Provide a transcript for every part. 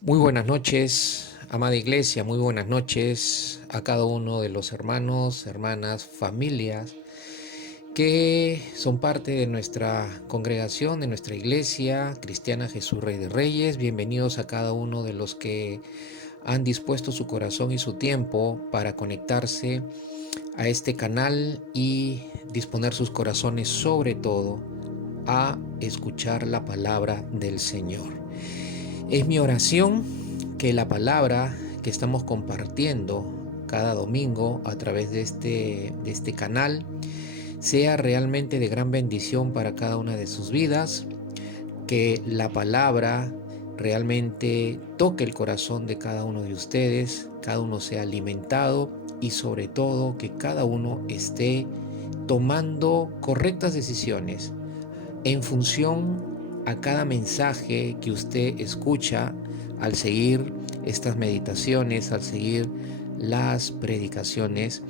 Muy buenas noches, amada iglesia, muy buenas noches a cada uno de los hermanos, hermanas, familias que son parte de nuestra congregación, de nuestra iglesia cristiana Jesús Rey de Reyes. Bienvenidos a cada uno de los que han dispuesto su corazón y su tiempo para conectarse a este canal y disponer sus corazones sobre todo a escuchar la palabra del Señor. Es mi oración que la palabra que estamos compartiendo cada domingo a través de este canal sea realmente de gran bendición para cada una de sus vidas, que la palabra realmente toque el corazón de cada uno de ustedes, cada uno sea alimentado y sobre todo que cada uno esté tomando correctas decisiones en función a cada mensaje que usted escucha al seguir estas meditaciones, al seguir las predicaciones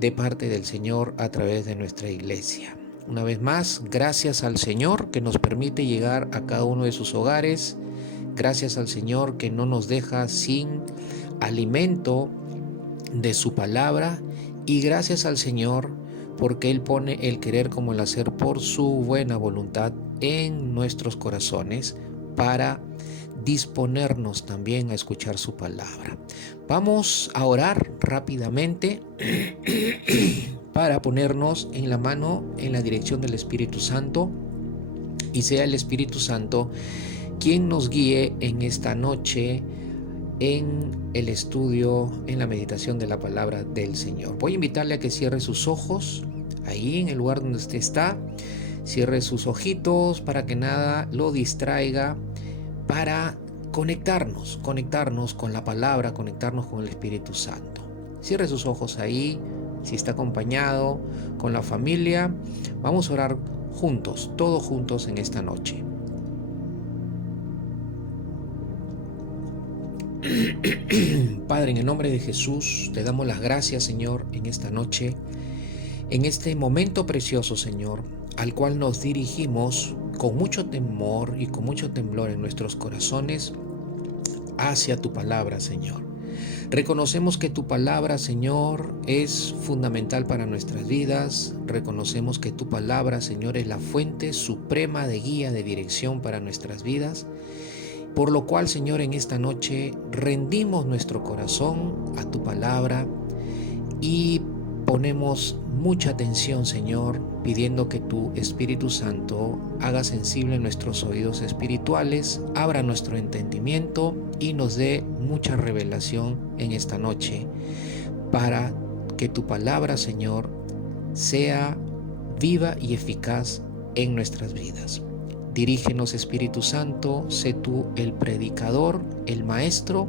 de parte del Señor a través de nuestra iglesia. Una vez más, gracias al Señor que nos permite llegar a cada uno de sus hogares. Gracias al Señor que no nos deja sin alimento de su palabra. Y gracias al Señor porque Él pone el querer como el hacer por su buena voluntad en nuestros corazones para disponernos también a escuchar su palabra. Vamos a orar rápidamente para ponernos en la mano en la dirección del Espíritu Santo y sea el Espíritu Santo quien nos guíe en esta noche en el estudio, en la meditación de la palabra del Señor. Voy a invitarle a que cierre sus ojos ahí en el lugar donde usted está. Cierre sus ojitos para que nada lo distraiga, para conectarnos con la palabra, conectarnos con el Espíritu Santo. Cierre sus ojos ahí, si está acompañado con la familia. Vamos a orar juntos, todos juntos en esta noche. Padre, en el nombre de Jesús, te damos las gracias, Señor, en esta noche, en este momento precioso, Señor, al cual nos dirigimos con mucho temor y con mucho temblor en nuestros corazones hacia tu palabra, Señor. Reconocemos que tu palabra, Señor, es fundamental para nuestras vidas. Reconocemos que tu palabra, Señor, es la fuente suprema de guía, de dirección para nuestras vidas. Por lo cual, Señor, en esta noche rendimos nuestro corazón a tu palabra y ponemos mucha atención, Señor, pidiendo que tu Espíritu Santo haga sensible nuestros oídos espirituales, abra nuestro entendimiento y nos dé mucha revelación en esta noche para que tu palabra, Señor, sea viva y eficaz en nuestras vidas. Dirígenos, Espíritu Santo, sé tú el predicador, el maestro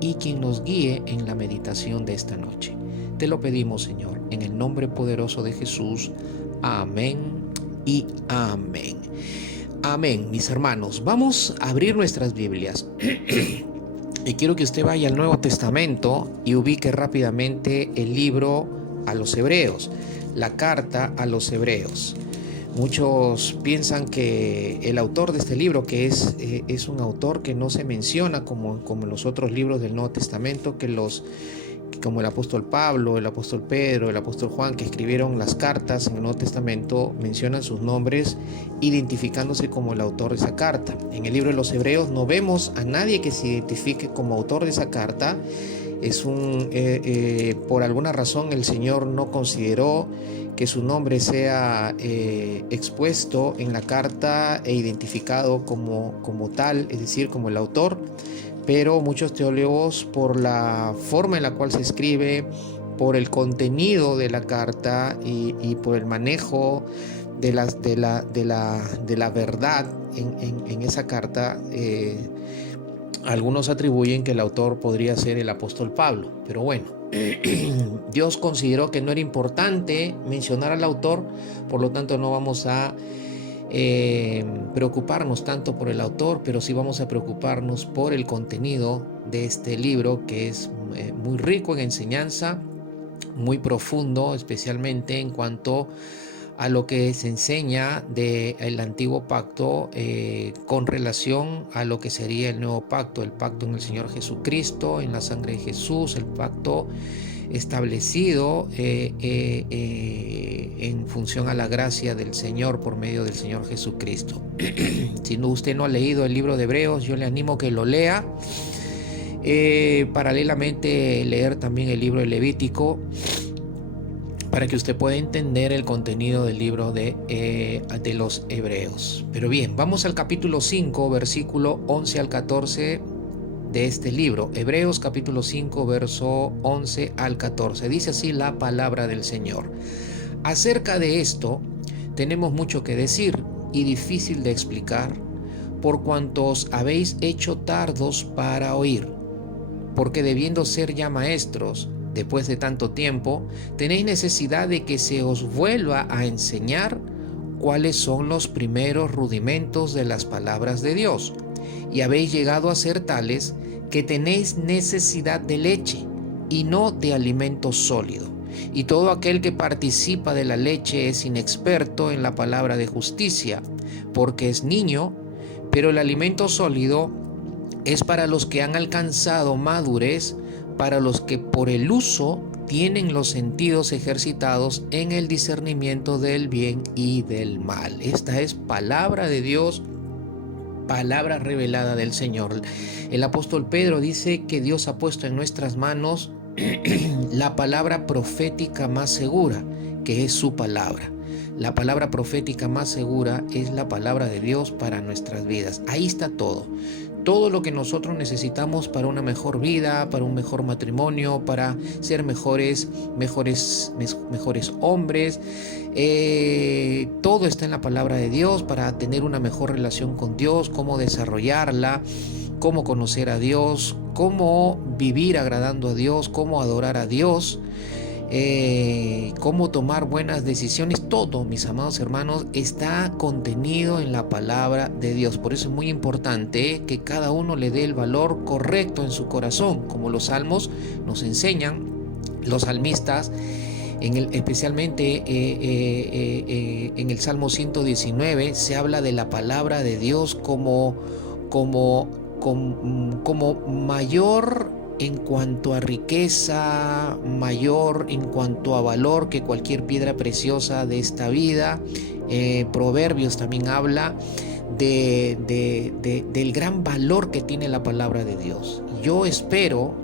y quien nos guíe en la meditación de esta noche. Te lo pedimos, Señor, en el nombre poderoso de Jesús. Amén y amén. Amén, mis hermanos. Vamos a abrir nuestras Biblias. Y quiero que usted vaya al Nuevo Testamento y ubique rápidamente el libro a los Hebreos, la carta a los Hebreos. Muchos piensan que el autor de este libro, que es un autor que no se menciona como los otros libros del Nuevo Testamento, como el apóstol Pablo, el apóstol Pedro, el apóstol Juan, que escribieron las cartas en el Nuevo Testamento, mencionan sus nombres identificándose como el autor de esa carta. En el libro de los Hebreos no vemos a nadie que se identifique como autor de esa carta. Por alguna razón el Señor no consideró que su nombre sea expuesto en la carta e identificado como tal, es decir, como el autor. Pero muchos teólogos, por la forma en la cual se escribe, por el contenido de la carta y por el manejo de la verdad en esa carta, algunos atribuyen que el autor podría ser el apóstol Pablo. Pero bueno, Dios consideró que no era importante mencionar al autor, por lo tanto no vamos a preocuparnos tanto por el autor, pero sí vamos a preocuparnos por el contenido de este libro, que es muy rico en enseñanza, muy profundo, especialmente en cuanto a lo que se enseña del antiguo pacto con relación a lo que sería el nuevo pacto, el pacto en el Señor Jesucristo, en la sangre de Jesús, el pacto establecido en función a la gracia del Señor por medio del Señor Jesucristo. Si usted no ha leído el libro de Hebreos, yo le animo que lo lea. Paralelamente leer también el libro de Levítico, para que usted pueda entender el contenido del libro de los Hebreos. Pero bien, vamos al capítulo 5, versículo 11 al 14 de este libro. Hebreos capítulo 5, verso 11 al 14. Dice así la palabra del Señor. Acerca de esto tenemos mucho que decir y difícil de explicar, por cuanto os habéis hecho tardos para oír, porque debiendo ser ya maestros, después de tanto tiempo, tenéis necesidad de que se os vuelva a enseñar cuáles son los primeros rudimentos de las palabras de Dios. Y habéis llegado a ser tales que tenéis necesidad de leche y no de alimento sólido. Y todo aquel que participa de la leche es inexperto en la palabra de justicia, porque es niño, pero el alimento sólido es para los que han alcanzado madurez, para los que por el uso tienen los sentidos ejercitados en el discernimiento del bien y del mal. Esta es palabra de Dios, palabra revelada del Señor. El apóstol Pedro dice que Dios ha puesto en nuestras manos la palabra profética más segura, que es su palabra. La palabra profética más segura es la palabra de Dios para nuestras vidas. Ahí está todo. Todo lo que nosotros necesitamos para una mejor vida, para un mejor matrimonio, para ser mejores hombres. Todo está en la palabra de Dios para tener una mejor relación con Dios, cómo desarrollarla, cómo conocer a Dios, cómo vivir agradando a Dios, cómo adorar a Dios. Cómo tomar buenas decisiones. Todo, mis amados hermanos, está contenido en la palabra de Dios. Por eso es muy importante que cada uno le dé el valor correcto en su corazón, como los salmos nos enseñan, los salmistas, especialmente en el Salmo 119 se habla de la palabra de Dios como mayor en cuanto a riqueza, mayor en cuanto a valor que cualquier piedra preciosa de esta vida. Proverbios también habla del gran valor que tiene la palabra de Dios. Yo espero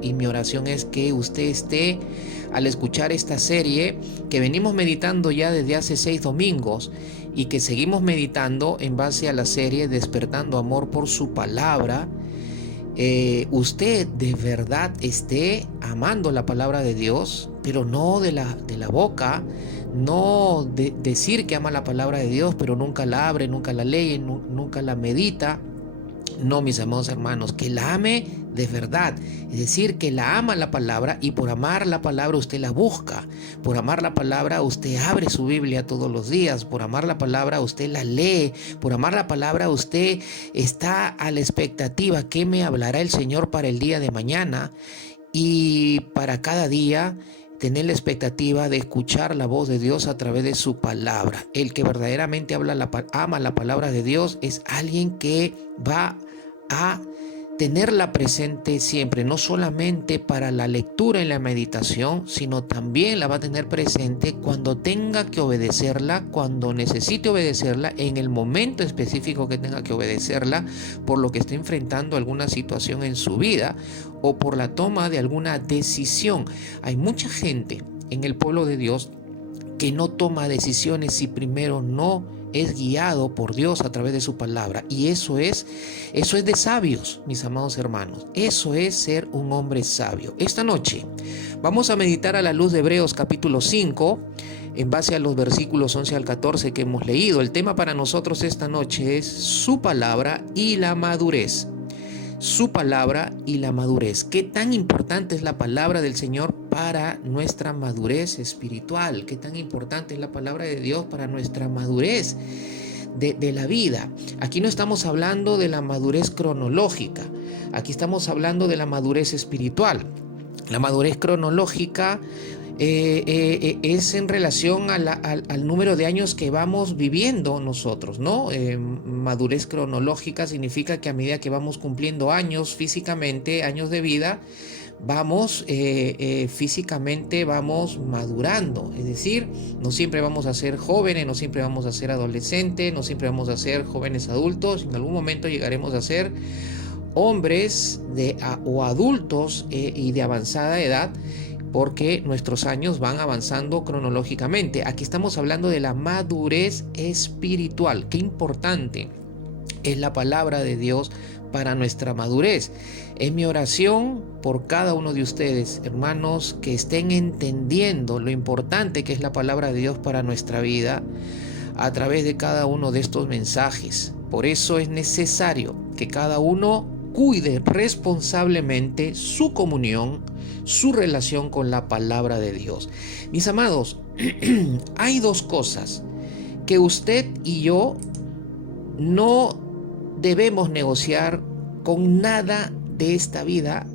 y mi oración es que usted esté, al escuchar esta serie que venimos meditando ya desde hace 6 domingos y que seguimos meditando en base a la serie Despertando Amor por su Palabra, usted de verdad esté amando la palabra de Dios, pero no de la boca, no de decir que ama la palabra de Dios, pero nunca la abre, nunca la lee, nunca la medita. No, mis amados hermanos, que la ame de verdad, es decir, que la ama la palabra, y por amar la palabra usted la busca. Por amar la palabra usted abre su Biblia todos los días. Por amar la palabra usted la lee. Por amar la palabra usted está a la expectativa. ¿Qué me hablará el Señor para el día de mañana? Y para cada día tener la expectativa de escuchar la voz de Dios a través de su palabra. El que verdaderamente ama la palabra de Dios es alguien que va a tenerla presente siempre, no solamente para la lectura y la meditación, sino también la va a tener presente cuando tenga que obedecerla, cuando necesite obedecerla, en el momento específico que tenga que obedecerla, por lo que esté enfrentando alguna situación en su vida o por la toma de alguna decisión. Hay mucha gente en el pueblo de Dios que no toma decisiones si primero no es guiado por Dios a través de su palabra. Y eso es de sabios, mis amados hermanos. Eso es ser un hombre sabio. Esta noche vamos a meditar a la luz de Hebreos capítulo 5, en base a los versículos 11 al 14 que hemos leído. El tema para nosotros esta noche es su palabra y la madurez. Su palabra y la madurez. ¿Qué tan importante es la palabra del Señor para nuestra madurez espiritual? ¿Qué tan importante es la palabra de Dios para nuestra madurez de la vida? Aquí no estamos hablando de la madurez cronológica. Aquí estamos hablando de la madurez espiritual. La madurez cronológica es en relación al número de años que vamos viviendo nosotros, ¿no? Madurez cronológica significa que a medida que vamos cumpliendo años físicamente, años de vida, vamos físicamente vamos madurando. Es decir, no siempre vamos a ser jóvenes, no siempre vamos a ser adolescentes, no siempre vamos a ser jóvenes adultos. En algún momento llegaremos a ser hombres o adultos y de avanzada edad, porque nuestros años van avanzando cronológicamente. Aquí estamos hablando de la madurez espiritual. Qué importante es la palabra de Dios para nuestra madurez. Es mi oración por cada uno de ustedes, hermanos, que estén entendiendo lo importante que es la palabra de Dios para nuestra vida a través de cada uno de estos mensajes. Por eso es necesario que cada uno cuide responsablemente su comunión, su relación con la palabra de Dios. Mis amados, hay dos cosas que usted y yo no debemos negociar con nada de esta vida.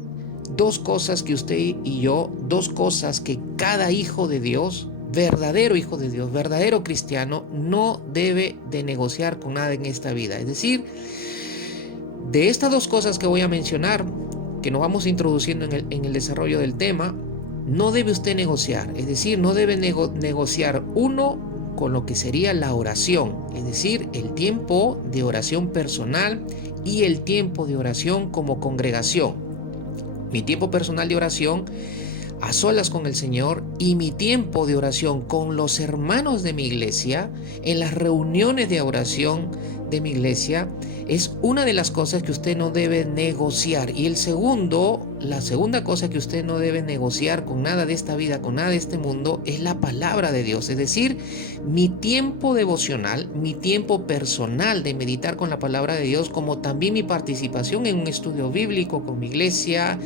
Dos cosas que usted y yo, dos cosas que cada hijo de Dios, verdadero hijo de Dios, verdadero cristiano, no debe de negociar con nada en esta vida. Es decir, de estas dos cosas que voy a mencionar, que nos vamos introduciendo en el desarrollo del tema, no debe usted negociar. Es decir, no debe negociar uno con lo que sería la oración, es decir, el tiempo de oración personal y el tiempo de oración como congregación. Mi tiempo personal de oración a solas con el Señor y mi tiempo de oración con los hermanos de mi iglesia, en las reuniones de oración de mi iglesia, es una de las cosas que usted no debe negociar. Y la segunda cosa que usted no debe negociar con nada de esta vida, con nada de este mundo, es la palabra de Dios. Es decir, mi tiempo devocional, mi tiempo personal de meditar con la palabra de Dios, como también mi participación en un estudio bíblico con mi iglesia,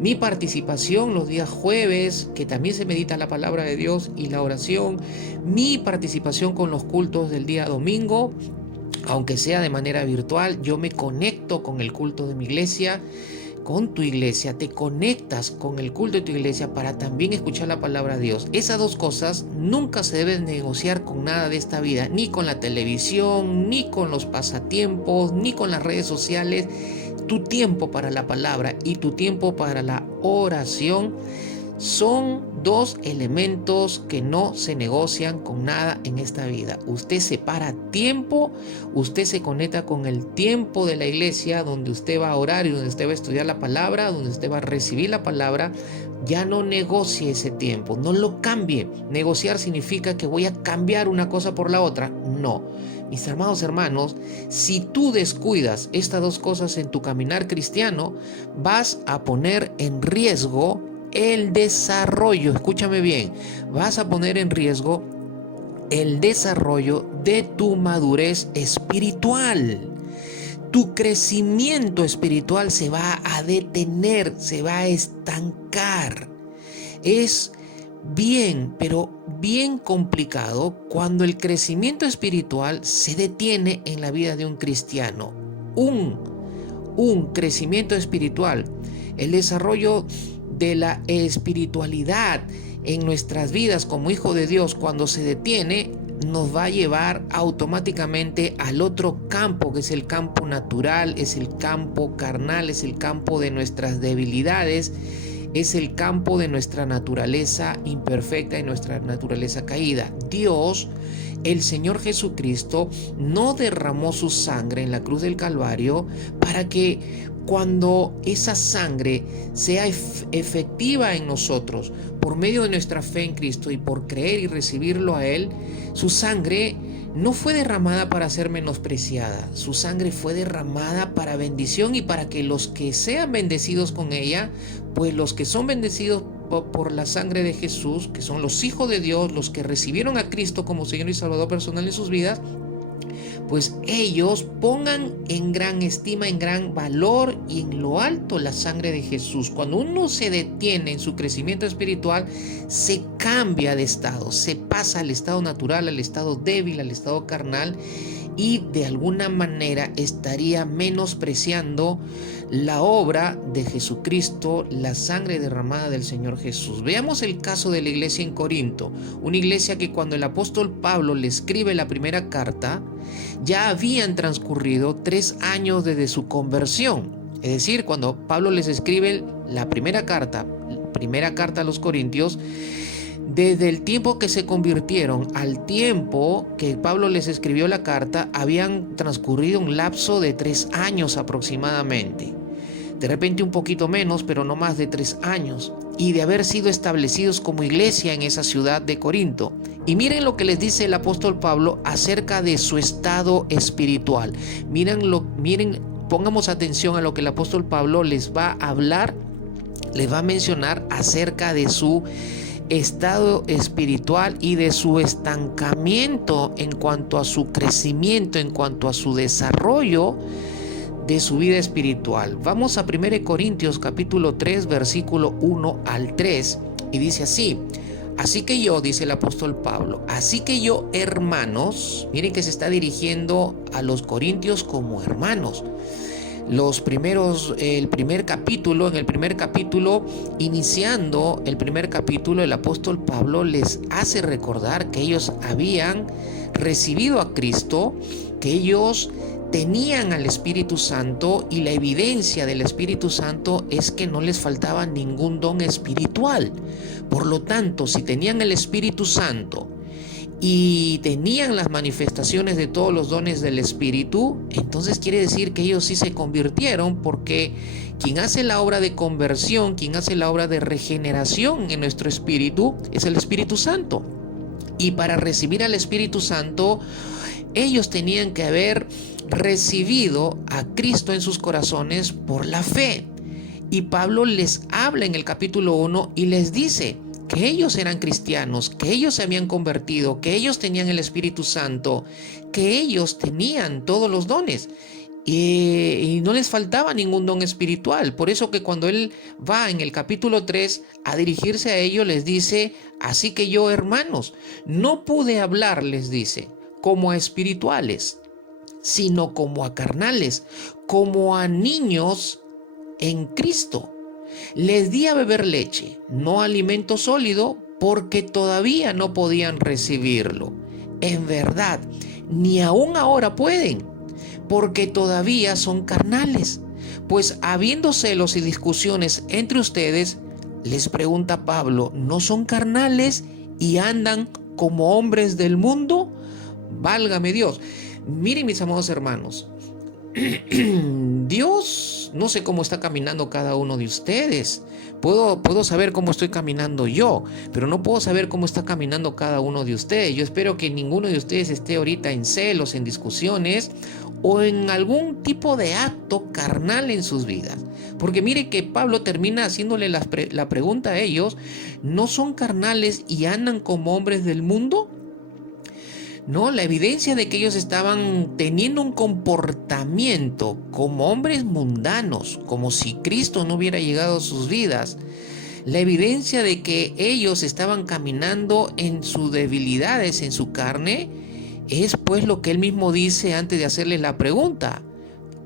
mi participación los días jueves, que también se medita la palabra de Dios y la oración, mi participación con los cultos del día domingo, aunque sea de manera virtual, yo me conecto con el culto de mi iglesia, con tu iglesia, te conectas con el culto de tu iglesia para también escuchar la palabra de Dios. Esas dos cosas nunca se deben negociar con nada de esta vida, ni con la televisión, ni con los pasatiempos, ni con las redes sociales. Tu tiempo para la palabra y tu tiempo para la oración son dos elementos que no se negocian con nada en esta vida. Usted separa tiempo, usted se conecta con el tiempo de la iglesia donde usted va a orar y donde usted va a estudiar la palabra, donde usted va a recibir la palabra. Ya no negocie ese tiempo, no lo cambie. Negociar significa que voy a cambiar una cosa por la otra. No. Mis amados hermanos, si tú descuidas estas dos cosas en tu caminar cristiano, vas a poner en riesgo el desarrollo, escúchame bien, vas a poner en riesgo el desarrollo de tu madurez espiritual. Tu crecimiento espiritual se va a detener, se va a estancar. Es bien, pero bien complicado cuando el crecimiento espiritual se detiene en la vida de un cristiano. Un crecimiento espiritual, el desarrollo de la espiritualidad en nuestras vidas como hijo de Dios, cuando se detiene, nos va a llevar automáticamente al otro campo, que es el campo natural, es el campo carnal, es el campo de nuestras debilidades, es el campo de nuestra naturaleza imperfecta y nuestra naturaleza caída. Dios, el Señor Jesucristo, no derramó su sangre en la cruz del Calvario para que cuando esa sangre sea efectiva en nosotros, por medio de nuestra fe en Cristo y por creer y recibirlo a Él, su sangre no fue derramada para ser menospreciada. Su sangre fue derramada para bendición y para que los que sean bendecidos con ella, pues los que son bendecidos por la sangre de Jesús, que son los hijos de Dios, los que recibieron a Cristo como Señor y Salvador personal en sus vidas, pues ellos pongan en gran estima, en gran valor y en lo alto la sangre de Jesús. Cuando uno se detiene en su crecimiento espiritual, se cambia de estado, se pasa al estado natural, al estado débil, al estado carnal, y de alguna manera estaría menospreciando la obra de Jesucristo, la sangre derramada del Señor Jesús. Veamos el caso de la iglesia en Corinto, una iglesia que cuando el apóstol Pablo le escribe la primera carta, ya habían transcurrido 3 años desde su conversión. Es decir, cuando Pablo les escribe la primera carta a los Corintios, desde el tiempo que se convirtieron al tiempo que Pablo les escribió la carta, habían transcurrido un lapso de 3 años aproximadamente. De repente un poquito menos, pero no más de 3 años. Y de haber sido establecidos como iglesia en esa ciudad de Corinto. Y miren lo que les dice el apóstol Pablo acerca de su estado espiritual. Miren, pongamos atención a lo que el apóstol Pablo les va a hablar, les va a mencionar acerca de su estado espiritual y de su estancamiento en cuanto a su crecimiento, en cuanto a su desarrollo de su vida espiritual. Vamos a 1 Corintios capítulo 3 versículo 1 al 3 y dice así: así que yo, dice el apóstol Pablo, así que yo, hermanos, miren que se está dirigiendo a los corintios como hermanos. En el primer capítulo, iniciando el primer capítulo, el apóstol Pablo les hace recordar que ellos habían recibido a Cristo, que ellos tenían al Espíritu Santo, y la evidencia del Espíritu Santo es que no les faltaba ningún don espiritual. Por lo tanto, si tenían el Espíritu Santo y tenían las manifestaciones de todos los dones del Espíritu, entonces quiere decir que ellos sí se convirtieron, porque quien hace la obra de conversión, quien hace la obra de regeneración en nuestro espíritu, es el Espíritu Santo. Y para recibir al Espíritu Santo, ellos tenían que haber recibido a Cristo en sus corazones por la fe. Y Pablo les habla en el capítulo 1 y les dice que ellos eran cristianos, que ellos se habían convertido, que ellos tenían el Espíritu Santo, que ellos tenían todos los dones y no les faltaba ningún don espiritual. Por eso que cuando él va en el capítulo 3 a dirigirse a ellos, les dice: así que yo, hermanos, no pude hablar, les dice, como a espirituales, sino como a carnales, como a niños en Cristo. Les di a beber leche, no alimento sólido, porque todavía no podían recibirlo. En verdad, ni aún ahora pueden, porque todavía son carnales. Pues habiendo celos y discusiones entre ustedes, les pregunta Pablo, ¿no son carnales y andan como hombres del mundo? Válgame Dios. Miren, mis amados hermanos, Dios, no sé cómo está caminando cada uno de ustedes. Puedo saber cómo estoy caminando yo, pero no puedo saber cómo está caminando cada uno de ustedes. Yo espero que ninguno de ustedes esté ahorita en celos, en discusiones o en algún tipo de acto carnal en sus vidas. Porque mire que Pablo termina haciéndole la pregunta a ellos: ¿no son carnales y andan como hombres del mundo? No, la evidencia de que ellos estaban teniendo un comportamiento como hombres mundanos, como si Cristo no hubiera llegado a sus vidas. La evidencia de que ellos estaban caminando en sus debilidades, en su carne, es pues lo que él mismo dice antes de hacerles la pregunta.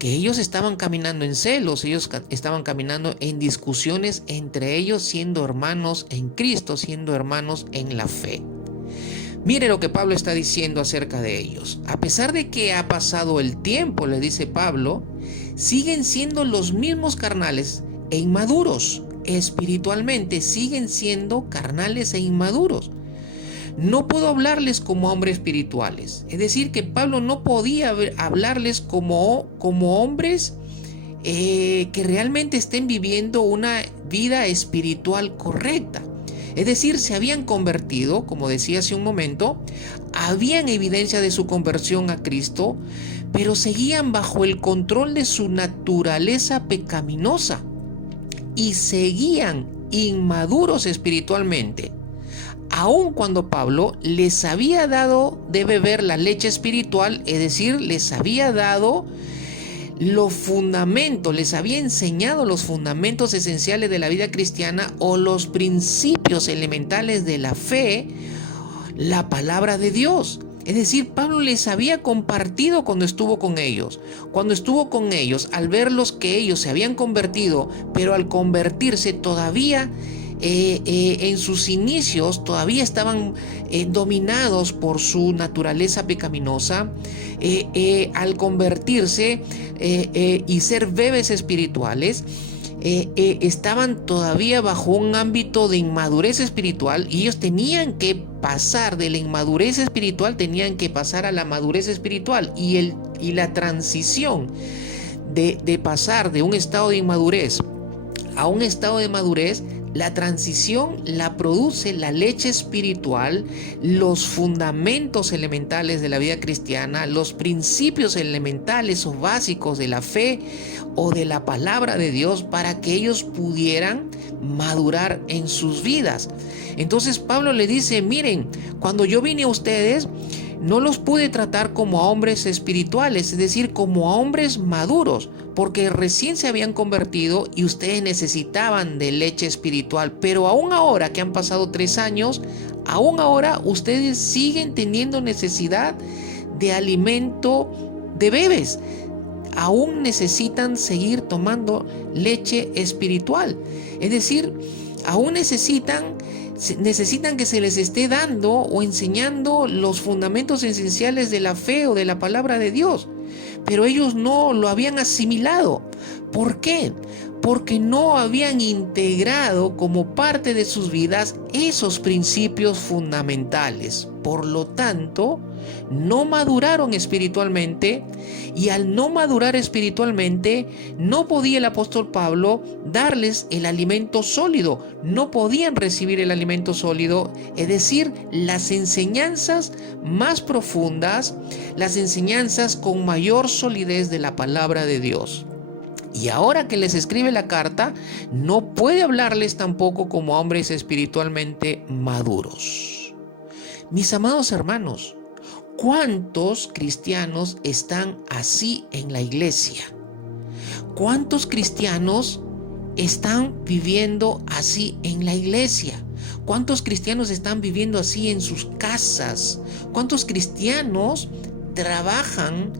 Que ellos estaban caminando en celos, ellos estaban caminando en discusiones entre ellos, siendo hermanos en Cristo, siendo hermanos en la fe. Mire lo que Pablo está diciendo acerca de ellos. A pesar de que ha pasado el tiempo, le dice Pablo, siguen siendo los mismos carnales e inmaduros. Espiritualmente siguen siendo carnales e inmaduros. No puedo hablarles como hombres espirituales. Es decir, que Pablo no podía hablarles como hombres que realmente estén viviendo una vida espiritual correcta. Es decir, se habían convertido, como decía hace un momento, habían evidencia de su conversión a Cristo, pero seguían bajo el control de su naturaleza pecaminosa y seguían inmaduros espiritualmente. Aun cuando Pablo les había dado de beber la leche espiritual, es decir, les había dado los fundamentos, les había enseñado los fundamentos esenciales de la vida cristiana o los principios elementales de la fe, la palabra de Dios. Es decir, Pablo les había compartido cuando estuvo con ellos. Cuando estuvo con ellos, al verlos que ellos se habían convertido, pero al convertirse todavía en sus inicios todavía estaban dominados por su naturaleza pecaminosa, al convertirse y ser bebés espirituales, estaban todavía bajo un ámbito de inmadurez espiritual, y ellos tenían que pasar de la inmadurez espiritual, tenían que pasar a la madurez espiritual, y la transición de pasar de un estado de inmadurez a un estado de madurez, la transición la produce la leche espiritual, los fundamentos elementales de la vida cristiana, los principios elementales o básicos de la fe o de la palabra de Dios, para que ellos pudieran madurar en sus vidas. Entonces Pablo le dice: miren, cuando yo vine a ustedes, no los pude tratar como a hombres espirituales, es decir, como a hombres maduros, porque recién se habían convertido y ustedes necesitaban de leche espiritual. Pero aún ahora que han pasado 3 años, aún ahora ustedes siguen teniendo necesidad de alimento de bebés. Aún necesitan seguir tomando leche espiritual. Es decir, aún necesitan que se les esté dando o enseñando los fundamentos esenciales de la fe o de la palabra de Dios. Pero ellos no lo habían asimilado. ¿Por qué? Porque no habían integrado como parte de sus vidas esos principios fundamentales. Por lo tanto, no maduraron espiritualmente, y al no madurar espiritualmente, no podía el apóstol Pablo darles el alimento sólido. No podían recibir el alimento sólido, es decir, las enseñanzas más profundas, las enseñanzas con mayor solidez de la palabra de Dios. Y ahora que les escribe la carta, no puede hablarles tampoco como hombres espiritualmente maduros. Mis amados hermanos, ¿cuántos cristianos están así en la iglesia? ¿Cuántos cristianos están viviendo así en la iglesia? ¿Cuántos cristianos están viviendo así en sus casas? ¿Cuántos cristianos trabajan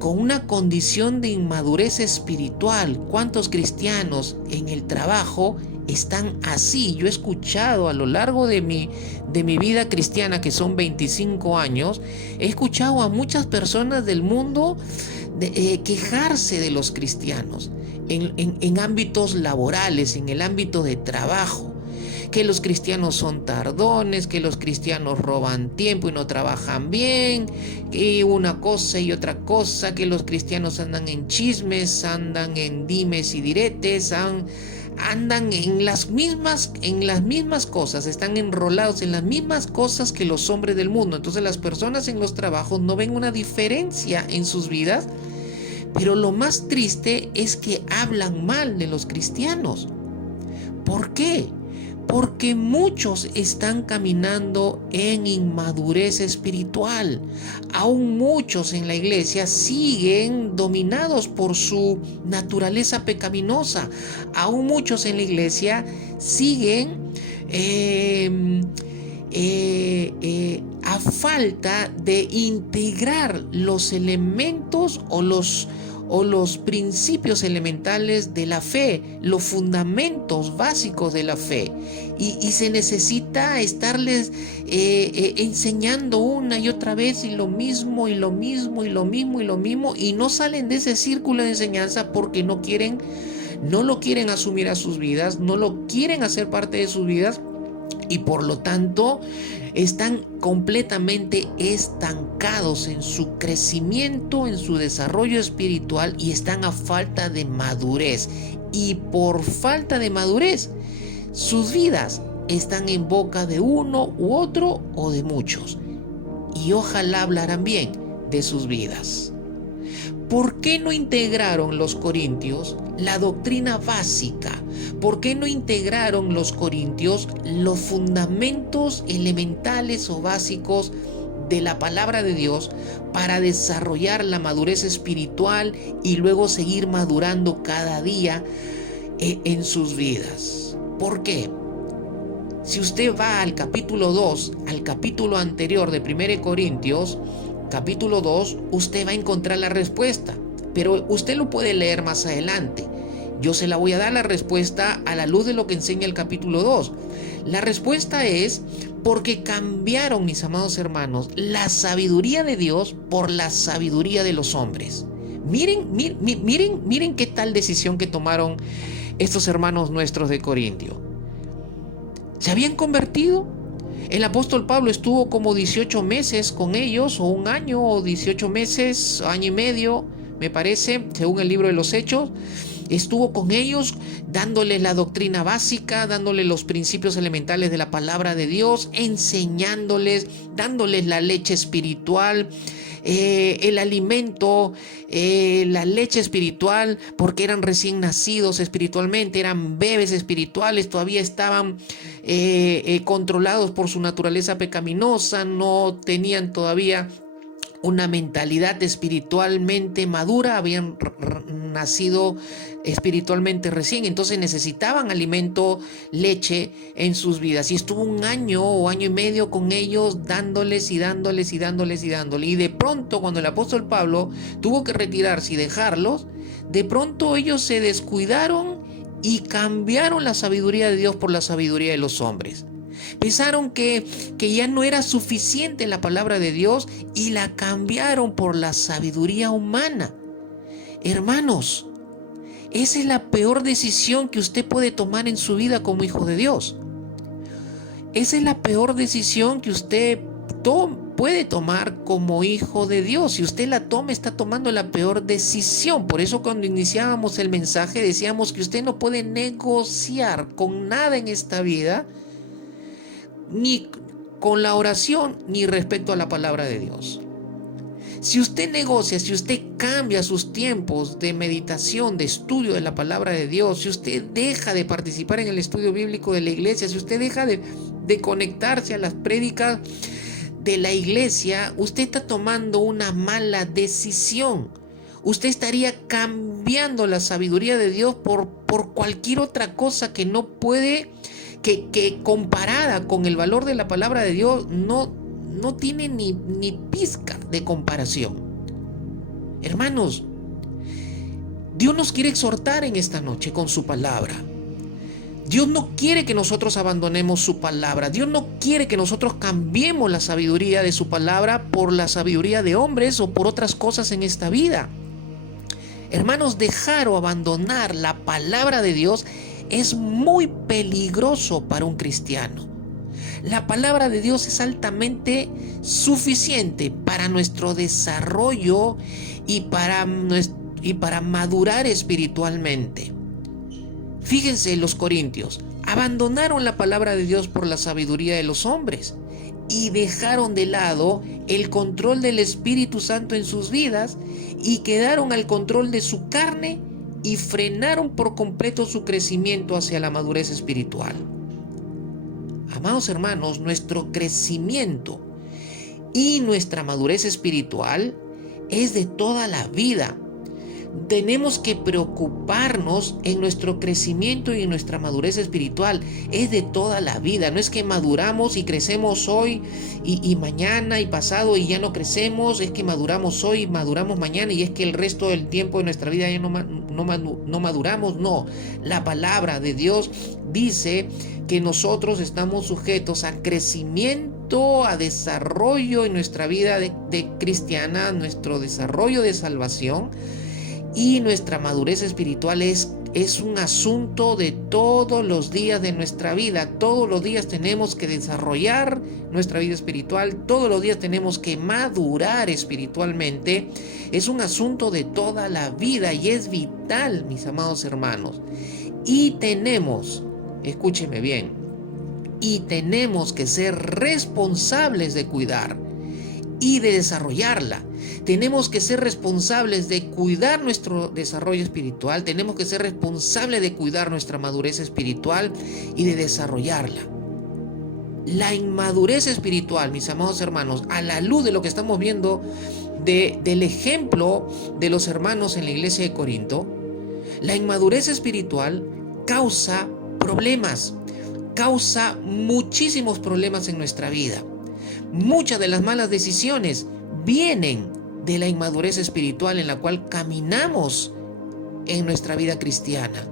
con una condición de inmadurez espiritual? ¿Cuántos cristianos en el trabajo están así? Yo he escuchado a lo largo de mi vida cristiana, que son 25 años, he escuchado a muchas personas del mundo quejarse de los cristianos en ámbitos laborales, en el ámbito de trabajo. Que los cristianos son tardones, que los cristianos roban tiempo y no trabajan bien, que una cosa y otra cosa, que los cristianos andan en chismes, andan en dimes y diretes, andan en las mismas cosas, están enrolados en las mismas cosas que los hombres del mundo. Entonces las personas en los trabajos no ven una diferencia en sus vidas, pero lo más triste es que hablan mal de los cristianos. ¿Por qué? Porque muchos están caminando en inmadurez espiritual. Aún muchos en la iglesia siguen dominados por su naturaleza pecaminosa. Aún muchos en la iglesia siguen a falta de integrar los elementos o los principios elementales de la fe, los fundamentos básicos de la fe, y se necesita estarles enseñando una y otra vez, y lo mismo y lo mismo y lo mismo y lo mismo, y no salen de ese círculo de enseñanza porque no lo quieren asumir a sus vidas, no lo quieren hacer parte de sus vidas, y por lo tanto están completamente estancados en su crecimiento, en su desarrollo espiritual, y están a falta de madurez. Y por falta de madurez, sus vidas están en boca de uno u otro o de muchos. Y ojalá hablaran bien de sus vidas. ¿Por qué no integraron los corintios la doctrina básica? ¿Por qué no integraron los corintios los fundamentos elementales o básicos de la palabra de Dios para desarrollar la madurez espiritual y luego seguir madurando cada día en sus vidas? ¿Por qué? Si usted va al capítulo 2, al capítulo anterior de 1 Corintios, capítulo 2, usted va a encontrar la respuesta. Pero usted lo puede leer más adelante. Yo se la voy a dar la respuesta a la luz de lo que enseña el capítulo 2. La respuesta es porque cambiaron, mis amados hermanos, la sabiduría de Dios por la sabiduría de los hombres. Miren qué tal decisión que tomaron estos hermanos nuestros de Corintio. ¿Se habían convertido? El apóstol Pablo estuvo como 18 meses con ellos, o un año, o 18 meses, año y medio, me parece, según el libro de los Hechos. Estuvo con ellos dándoles la doctrina básica, dándoles los principios elementales de la palabra de Dios, enseñándoles, dándoles la leche espiritual, el alimento, la leche espiritual, porque eran recién nacidos espiritualmente, eran bebés espirituales, todavía estaban controlados por su naturaleza pecaminosa, no tenían todavía una mentalidad espiritualmente madura, habían nacido espiritualmente recién, entonces necesitaban alimento, leche en sus vidas. Y estuvo un año o año y medio con ellos dándoles y dándoles y dándoles y dándoles. Y de pronto, cuando el apóstol Pablo tuvo que retirarse y dejarlos, de pronto ellos se descuidaron y cambiaron la sabiduría de Dios por la sabiduría de los hombres. Pensaron que ya no era suficiente la palabra de Dios y la cambiaron por la sabiduría humana. Hermanos, esa es la peor decisión que usted puede tomar en su vida como hijo de Dios. Esa es la peor decisión que usted puede tomar como hijo de Dios. Si usted la toma, está tomando la peor decisión. Por eso cuando iniciábamos el mensaje decíamos que usted no puede negociar con nada en esta vida, ni con la oración, ni respecto a la palabra de Dios. Si usted negocia, si usted cambia sus tiempos de meditación, de estudio de la palabra de Dios, si usted deja de participar en el estudio bíblico de la iglesia, si usted deja de conectarse a las prédicas de la iglesia, usted está tomando una mala decisión. Usted estaría cambiando la sabiduría de Dios por cualquier otra cosa que no puede, que comparada con el valor de la palabra de Dios, no tiene ni pizca de comparación. Hermanos, Dios nos quiere exhortar en esta noche con su palabra. Dios no quiere que nosotros abandonemos su palabra. Dios no quiere que nosotros cambiemos la sabiduría de su palabra por la sabiduría de hombres o por otras cosas en esta vida. Hermanos, dejar o abandonar la palabra de Dios es muy peligroso para un cristiano. La palabra de Dios es altamente suficiente para nuestro desarrollo y para madurar espiritualmente. Fíjense, los corintios abandonaron la palabra de Dios por la sabiduría de los hombres y dejaron de lado el control del Espíritu Santo en sus vidas y quedaron al control de su carne y frenaron por completo su crecimiento hacia la madurez espiritual. Amados hermanos, nuestro crecimiento y nuestra madurez espiritual es de toda la vida. Tenemos que preocuparnos en nuestro crecimiento y en nuestra madurez espiritual. Es de toda la vida. No es que maduramos y crecemos hoy y mañana y pasado y ya no crecemos. Es que maduramos hoy y maduramos mañana y es que el resto del tiempo de nuestra vida ya no maduramos. No, la palabra de Dios dice que nosotros estamos sujetos a crecimiento, a desarrollo en nuestra vida de cristiana, nuestro desarrollo de salvación. Y nuestra madurez espiritual es un asunto de todos los días de nuestra vida. Todos los días tenemos que desarrollar nuestra vida espiritual. Todos los días tenemos que madurar espiritualmente. Es un asunto de toda la vida y es vital, mis amados hermanos. Y tenemos, escúcheme bien, y tenemos que ser responsables de cuidar y de desarrollarla. Tenemos que ser responsables de cuidar nuestro desarrollo espiritual, tenemos que ser responsables de cuidar nuestra madurez espiritual y de desarrollarla. La inmadurez espiritual, mis amados hermanos, a la luz de lo que estamos viendo del ejemplo de los hermanos en la iglesia de Corinto, la inmadurez espiritual causa problemas. causa muchísimos problemas en nuestra vida. Muchas de las malas decisiones vienen de la inmadurez espiritual en la cual caminamos en nuestra vida cristiana.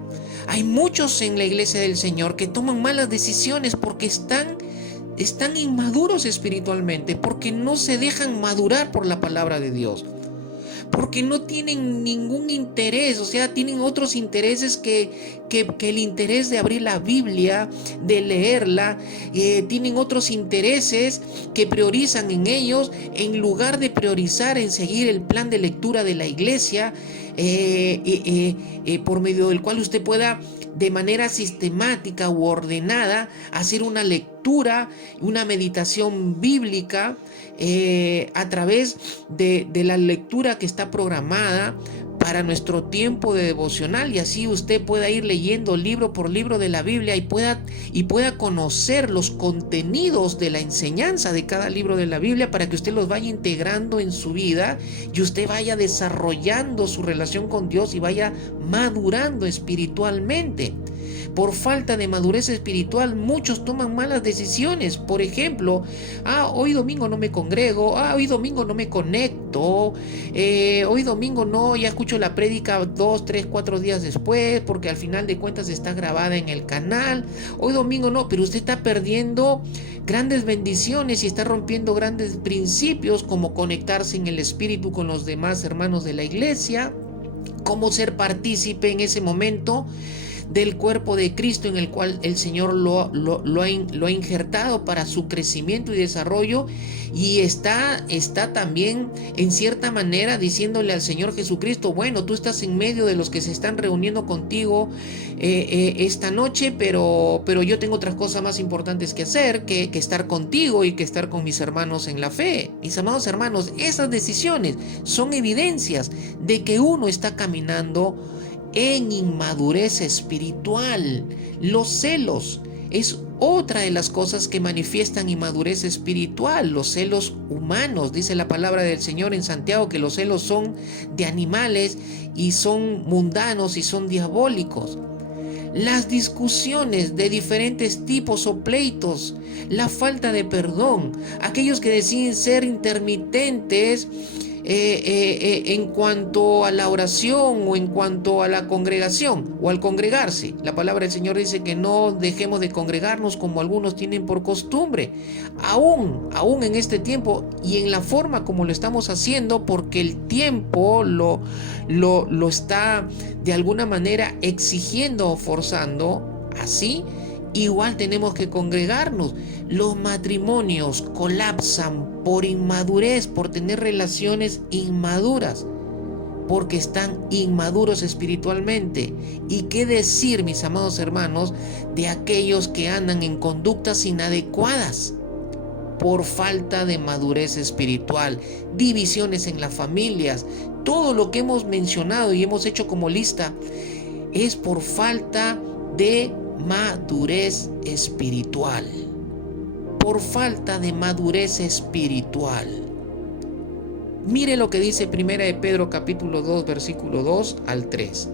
Hay muchos en la iglesia del Señor que toman malas decisiones porque están inmaduros espiritualmente, porque no se dejan madurar por la palabra de Dios, porque no tienen ningún interés, o sea, tienen otros intereses que el interés de abrir la Biblia, de leerla. Tienen otros intereses que priorizan en ellos en lugar de priorizar en seguir el plan de lectura de la iglesia, por medio del cual usted pueda de manera sistemática u ordenada hacer una lectura, una meditación bíblica a través de la lectura que está programada para nuestro tiempo de devocional, y así usted pueda ir leyendo libro por libro de la Biblia y pueda conocer los contenidos de la enseñanza de cada libro de la Biblia, para que usted los vaya integrando en su vida y usted vaya desarrollando su relación con Dios y vaya madurando espiritualmente. Por falta de madurez espiritual, muchos toman malas decisiones. Por ejemplo, hoy domingo no me congrego, hoy domingo no me conecto, hoy domingo no, ya escucho la prédica 2, 3, 4 días después, porque al final de cuentas está grabada en el canal. Hoy domingo no, pero usted está perdiendo grandes bendiciones y está rompiendo grandes principios, como conectarse en el espíritu con los demás hermanos de la iglesia, cómo ser partícipe en ese momento del cuerpo de Cristo en el cual el Señor lo ha injertado para su crecimiento y desarrollo, y está también en cierta manera diciéndole al Señor Jesucristo: bueno, tú estás en medio de los que se están reuniendo contigo esta noche, pero yo tengo otras cosas más importantes que hacer, que estar contigo y que estar con mis hermanos en la fe. Mis amados hermanos, esas decisiones son evidencias de que uno está caminando en inmadurez espiritual. Los celos es otra de las cosas que manifiestan inmadurez espiritual. Los celos humanos, dice la palabra del Señor en Santiago, que los celos son de animales y son mundanos y son diabólicos. Las discusiones de diferentes tipos o pleitos, la falta de perdón, aquellos que deciden ser intermitentes en cuanto a la oración o en cuanto a la congregación o al congregarse. La palabra del Señor dice que no dejemos de congregarnos como algunos tienen por costumbre, aún en este tiempo y en la forma como lo estamos haciendo, porque el tiempo lo está de alguna manera exigiendo o forzando. Así igual tenemos que congregarnos. Los matrimonios colapsan por inmadurez, por tener relaciones inmaduras, porque están inmaduros espiritualmente. ¿Y qué decir, mis amados hermanos, de aquellos que andan en conductas inadecuadas por falta de madurez espiritual? Divisiones en las familias, todo lo que hemos mencionado y hemos hecho como lista es por falta de madurez espiritual. Por falta de madurez espiritual. Mire lo que dice 1 de Pedro capítulo 2 versículo 2 al 3.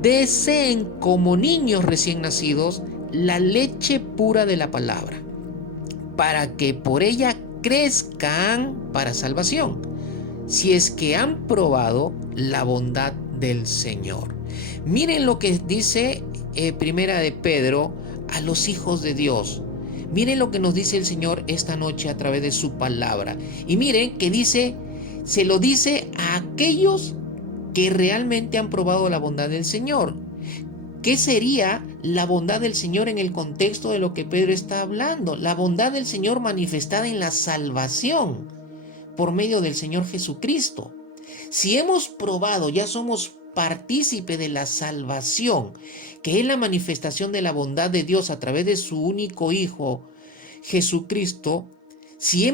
Deseen como niños recién nacidos la leche pura de la palabra, para que por ella crezcan para salvación, si es que han probado la bondad del Señor. Miren lo que dice Primera de Pedro a los hijos de Dios. Miren lo que nos dice el Señor esta noche a través de su palabra. Y miren que dice, se lo dice a aquellos que realmente han probado la bondad del Señor. ¿Qué sería la bondad del Señor en el contexto de lo que Pedro está hablando? La bondad del Señor manifestada en la salvación por medio del Señor Jesucristo. Si hemos probado, ya somos partícipe de la salvación, que es la manifestación de la bondad de Dios a través de su único Hijo, Jesucristo. Si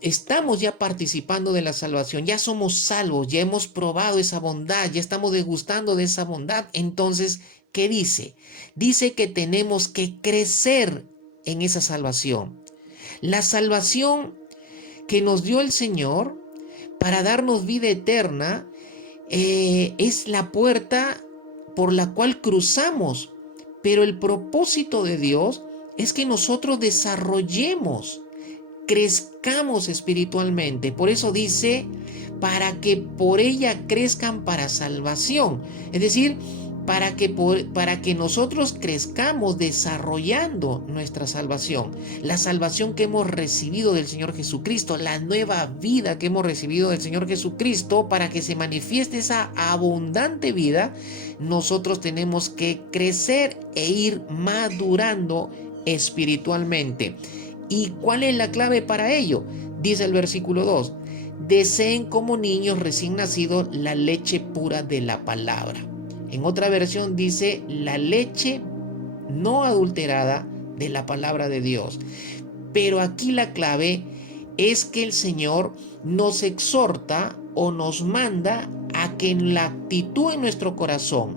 estamos ya participando de la salvación, ya somos salvos, ya hemos probado esa bondad, ya estamos degustando de esa bondad, entonces, ¿qué dice? Dice que tenemos que crecer en esa salvación. La salvación que nos dio el Señor para darnos vida eterna es la puerta por la cual cruzamos, pero el propósito de Dios es que nosotros desarrollemos, crezcamos espiritualmente. Por eso dice, para que por ella crezcan para salvación. Es decir, para que nosotros crezcamos desarrollando nuestra salvación, la salvación que hemos recibido del Señor Jesucristo, la nueva vida que hemos recibido del Señor Jesucristo, para que se manifieste esa abundante vida, nosotros tenemos que crecer e ir madurando espiritualmente. ¿Y cuál es la clave para ello? Dice el versículo 2, deseen como niños recién nacidos la leche pura de la palabra. En otra versión dice la leche no adulterada de la palabra de Dios. Pero aquí la clave es que el Señor nos exhorta o nos manda a que la actitud en nuestro corazón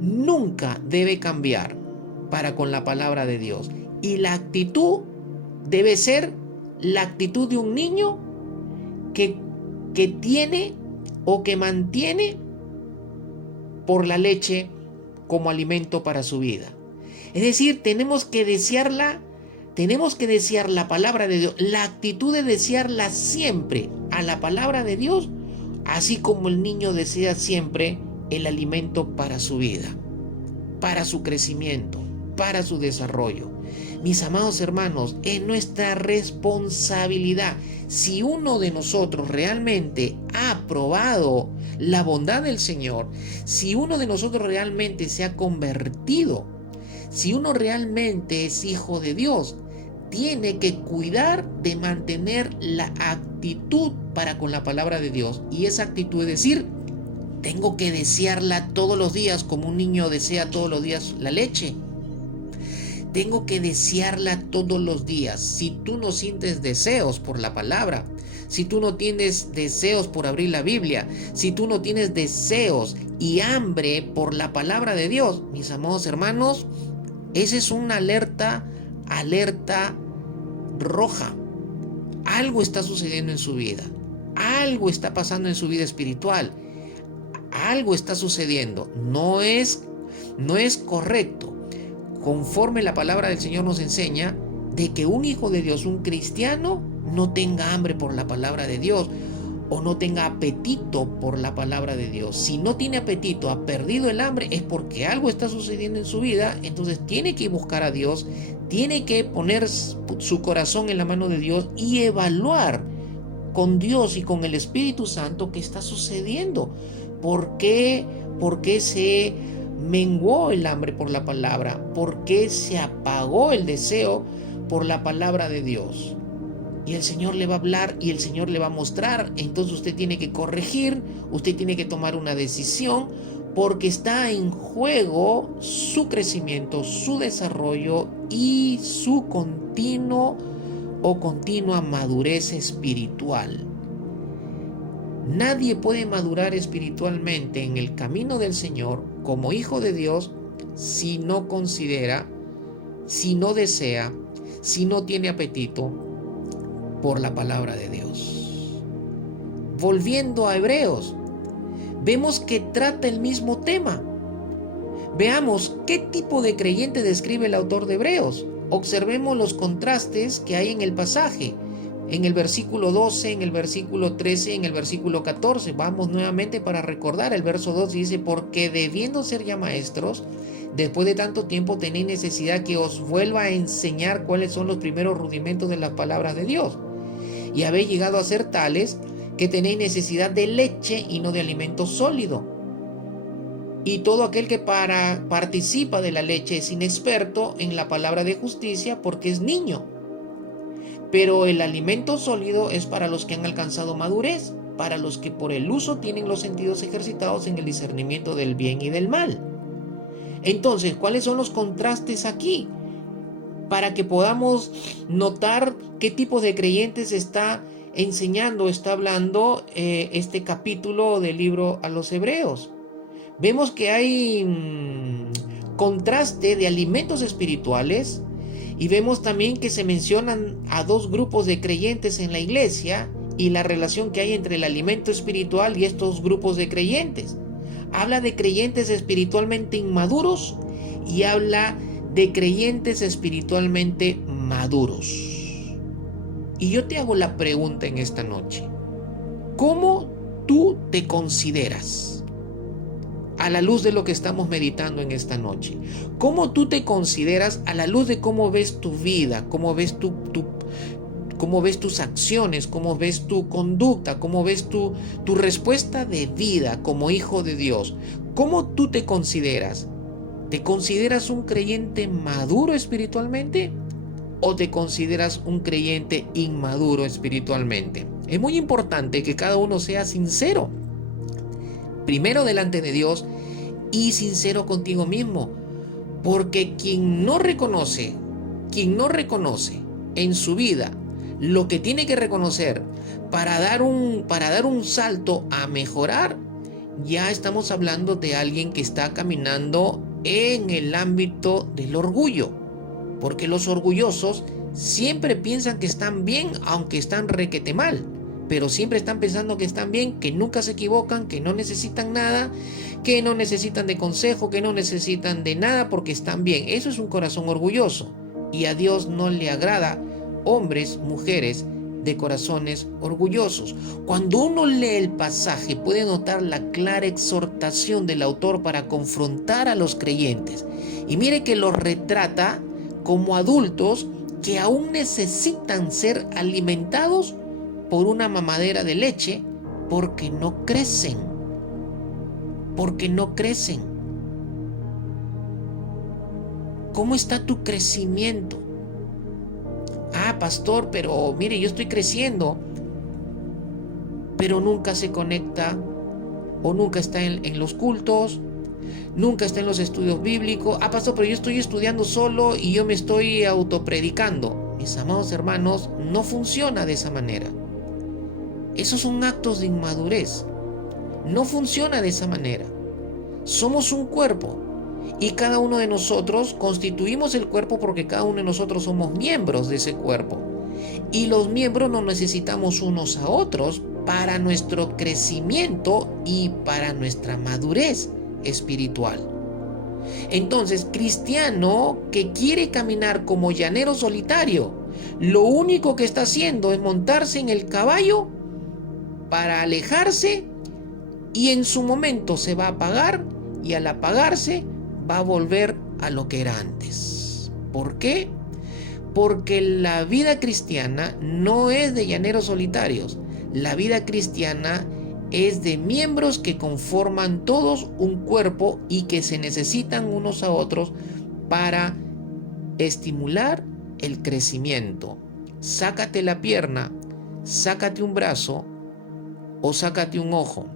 nunca debe cambiar para con la palabra de Dios. Y la actitud debe ser la actitud de un niño que tiene o que mantiene por la leche como alimento para su vida. Es decir, tenemos que desear la palabra de Dios, la actitud de desearla siempre a la palabra de Dios, así como el niño desea siempre el alimento para su vida, para su crecimiento, para su desarrollo. Mis amados hermanos, es nuestra responsabilidad. Si uno de nosotros realmente ha probado la bondad del Señor, si uno de nosotros realmente se ha convertido, si uno realmente es hijo de Dios, tiene que cuidar de mantener la actitud para con la palabra de Dios. Y esa actitud es decir, tengo que desearla todos los días como un niño desea todos los días la leche. Tengo que desearla todos los días. Si tú no sientes deseos por la palabra, si tú no tienes deseos por abrir la Biblia, si tú no tienes deseos y hambre por la palabra de Dios, mis amados hermanos, esa es una alerta roja. Algo está sucediendo en su vida. Algo está pasando en su vida espiritual. Algo está sucediendo. No es correcto. Conforme la palabra del Señor nos enseña, de que un hijo de Dios, un cristiano, no tenga hambre por la palabra de Dios o no tenga apetito por la palabra de Dios. Si no tiene apetito, ha perdido el hambre, es porque algo está sucediendo en su vida. Entonces tiene que buscar a Dios, tiene que poner su corazón en la mano de Dios y evaluar con Dios y con el Espíritu Santo qué está sucediendo. ¿Por qué se menguó el hambre por la palabra? ¿Por qué se apagó el deseo por la palabra de Dios? Y el Señor le va a hablar y el Señor le va a mostrar. Entonces usted tiene que corregir, usted tiene que tomar una decisión, porque está en juego su crecimiento, su desarrollo y su continua madurez espiritual. Nadie puede madurar espiritualmente en el camino del Señor como hijo de Dios si no considera, si no desea, si no tiene apetito por la palabra de Dios. Volviendo a Hebreos, vemos que trata el mismo tema. Veamos qué tipo de creyente describe el autor de Hebreos. Observemos los contrastes que hay en el pasaje. En el versículo 12, en el versículo 13, en el versículo 14. Vamos nuevamente para recordar. El verso 2 dice, porque debiendo ser ya maestros, después de tanto tiempo tenéis necesidad que os vuelva a enseñar cuáles son los primeros rudimentos de las palabras de Dios. Y habéis llegado a ser tales que tenéis necesidad de leche y no de alimento sólido. Y todo aquel que participa de la leche es inexperto en la palabra de justicia porque es niño. Pero el alimento sólido es para los que han alcanzado madurez, para los que por el uso tienen los sentidos ejercitados en el discernimiento del bien y del mal. Entonces, ¿cuáles son los contrastes aquí? Para que podamos notar qué tipo de creyentes está enseñando, está hablando este capítulo del libro a los Hebreos. Vemos que hay contraste de alimentos espirituales y vemos también que se mencionan a dos grupos de creyentes en la iglesia y la relación que hay entre el alimento espiritual y estos grupos de creyentes. Habla de creyentes espiritualmente inmaduros y habla de creyentes espiritualmente maduros. Y yo te hago la pregunta en esta noche: ¿cómo tú te consideras? A la luz de lo que estamos meditando en esta noche, ¿cómo tú te consideras a la luz de cómo ves tu vida, cómo ves cómo ves tus acciones, cómo ves tu conducta, cómo ves tu respuesta de vida como hijo de Dios? ¿Cómo tú te consideras? ¿Te consideras un creyente maduro espiritualmente o te consideras un creyente inmaduro espiritualmente? Es muy importante que cada uno sea sincero, primero delante de Dios y sincero contigo mismo, porque quien no reconoce en su vida lo que tiene que reconocer para dar un salto a mejorar, ya estamos hablando de alguien que está caminando en el ámbito del orgullo, porque los orgullosos siempre piensan que están bien, aunque están requete mal, pero siempre están pensando que están bien, que nunca se equivocan, que no necesitan nada, que no necesitan de consejo, que no necesitan de nada porque están bien. Eso es un corazón orgulloso, y a Dios no le agrada hombres, mujeres de corazones orgullosos. Cuando uno lee el pasaje, puede notar la clara exhortación del autor para confrontar a los creyentes. Y mire que los retrata como adultos que aún necesitan ser alimentados por una mamadera de leche porque no crecen. ¿Cómo está tu crecimiento? Ah, pastor, pero mire, yo estoy creciendo, pero nunca se conecta o nunca está en los cultos, nunca está en los estudios bíblicos. Ah, pastor, pero yo estoy estudiando solo y yo me estoy autopredicando. Mis amados hermanos, no funciona de esa manera. Esos son actos de inmadurez. No funciona de esa manera. Somos un cuerpo y cada uno de nosotros constituimos el cuerpo porque cada uno de nosotros somos miembros de ese cuerpo. Y los miembros nos necesitamos unos a otros para nuestro crecimiento y para nuestra madurez espiritual. Entonces, cristiano que quiere caminar como llanero solitario, lo único que está haciendo es montarse en el caballo para alejarse, y en su momento se va a apagar, y al apagarse va a volver a lo que era antes. ¿Por qué? Porque la vida cristiana no es de llaneros solitarios. La vida cristiana es de miembros que conforman todos un cuerpo y que se necesitan unos a otros para estimular el crecimiento. Sácate la pierna, sácate un brazo o sácate un ojo,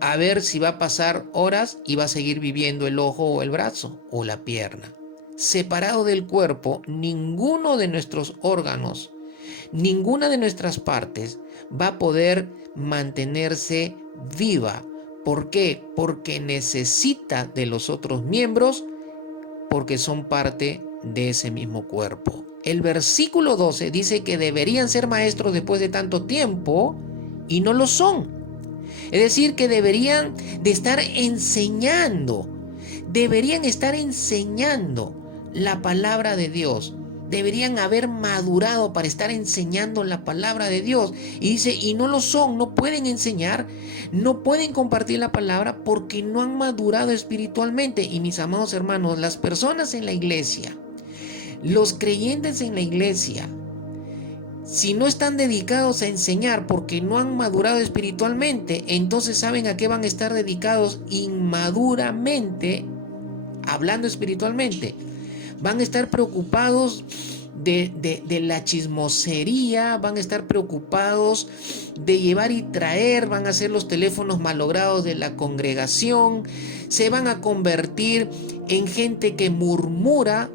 a ver si va a pasar horas y va a seguir viviendo el ojo o el brazo o la pierna. Separado del cuerpo, ninguno de nuestros órganos, ninguna de nuestras partes va a poder mantenerse viva. ¿Por qué? Porque necesita de los otros miembros, porque son parte de ese mismo cuerpo. El versículo 12 dice que deberían ser maestros después de tanto tiempo y no lo son. Es decir, que deberían estar enseñando la palabra de Dios. Deberían haber madurado para estar enseñando la palabra de Dios. Y dice, y no lo son, no pueden enseñar, no pueden compartir la palabra porque no han madurado espiritualmente. Y mis amados hermanos, las personas en la iglesia, los creyentes en la iglesia, si no están dedicados a enseñar porque no han madurado espiritualmente, entonces ¿saben a qué van a estar dedicados inmaduramente, hablando espiritualmente? Van a estar preocupados de la chismosería, van a estar preocupados de llevar y traer, van a ser los teléfonos malogrados de la congregación, se van a convertir en gente que murmuran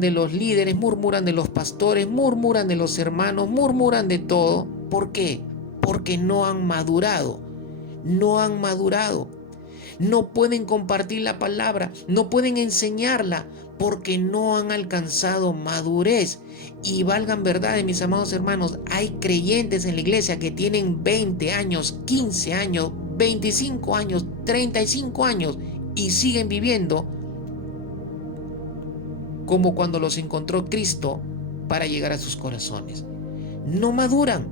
de los líderes, murmuran de los pastores, murmuran de los hermanos, murmuran de todo. ¿Por qué? Porque no han madurado. No pueden compartir la palabra, no pueden enseñarla porque no han alcanzado madurez. Y valgan verdades, mis amados hermanos, hay creyentes en la iglesia que tienen 20 años, 15 años, 25 años, 35 años y siguen viviendo como cuando los encontró Cristo para llegar a sus corazones. No maduran,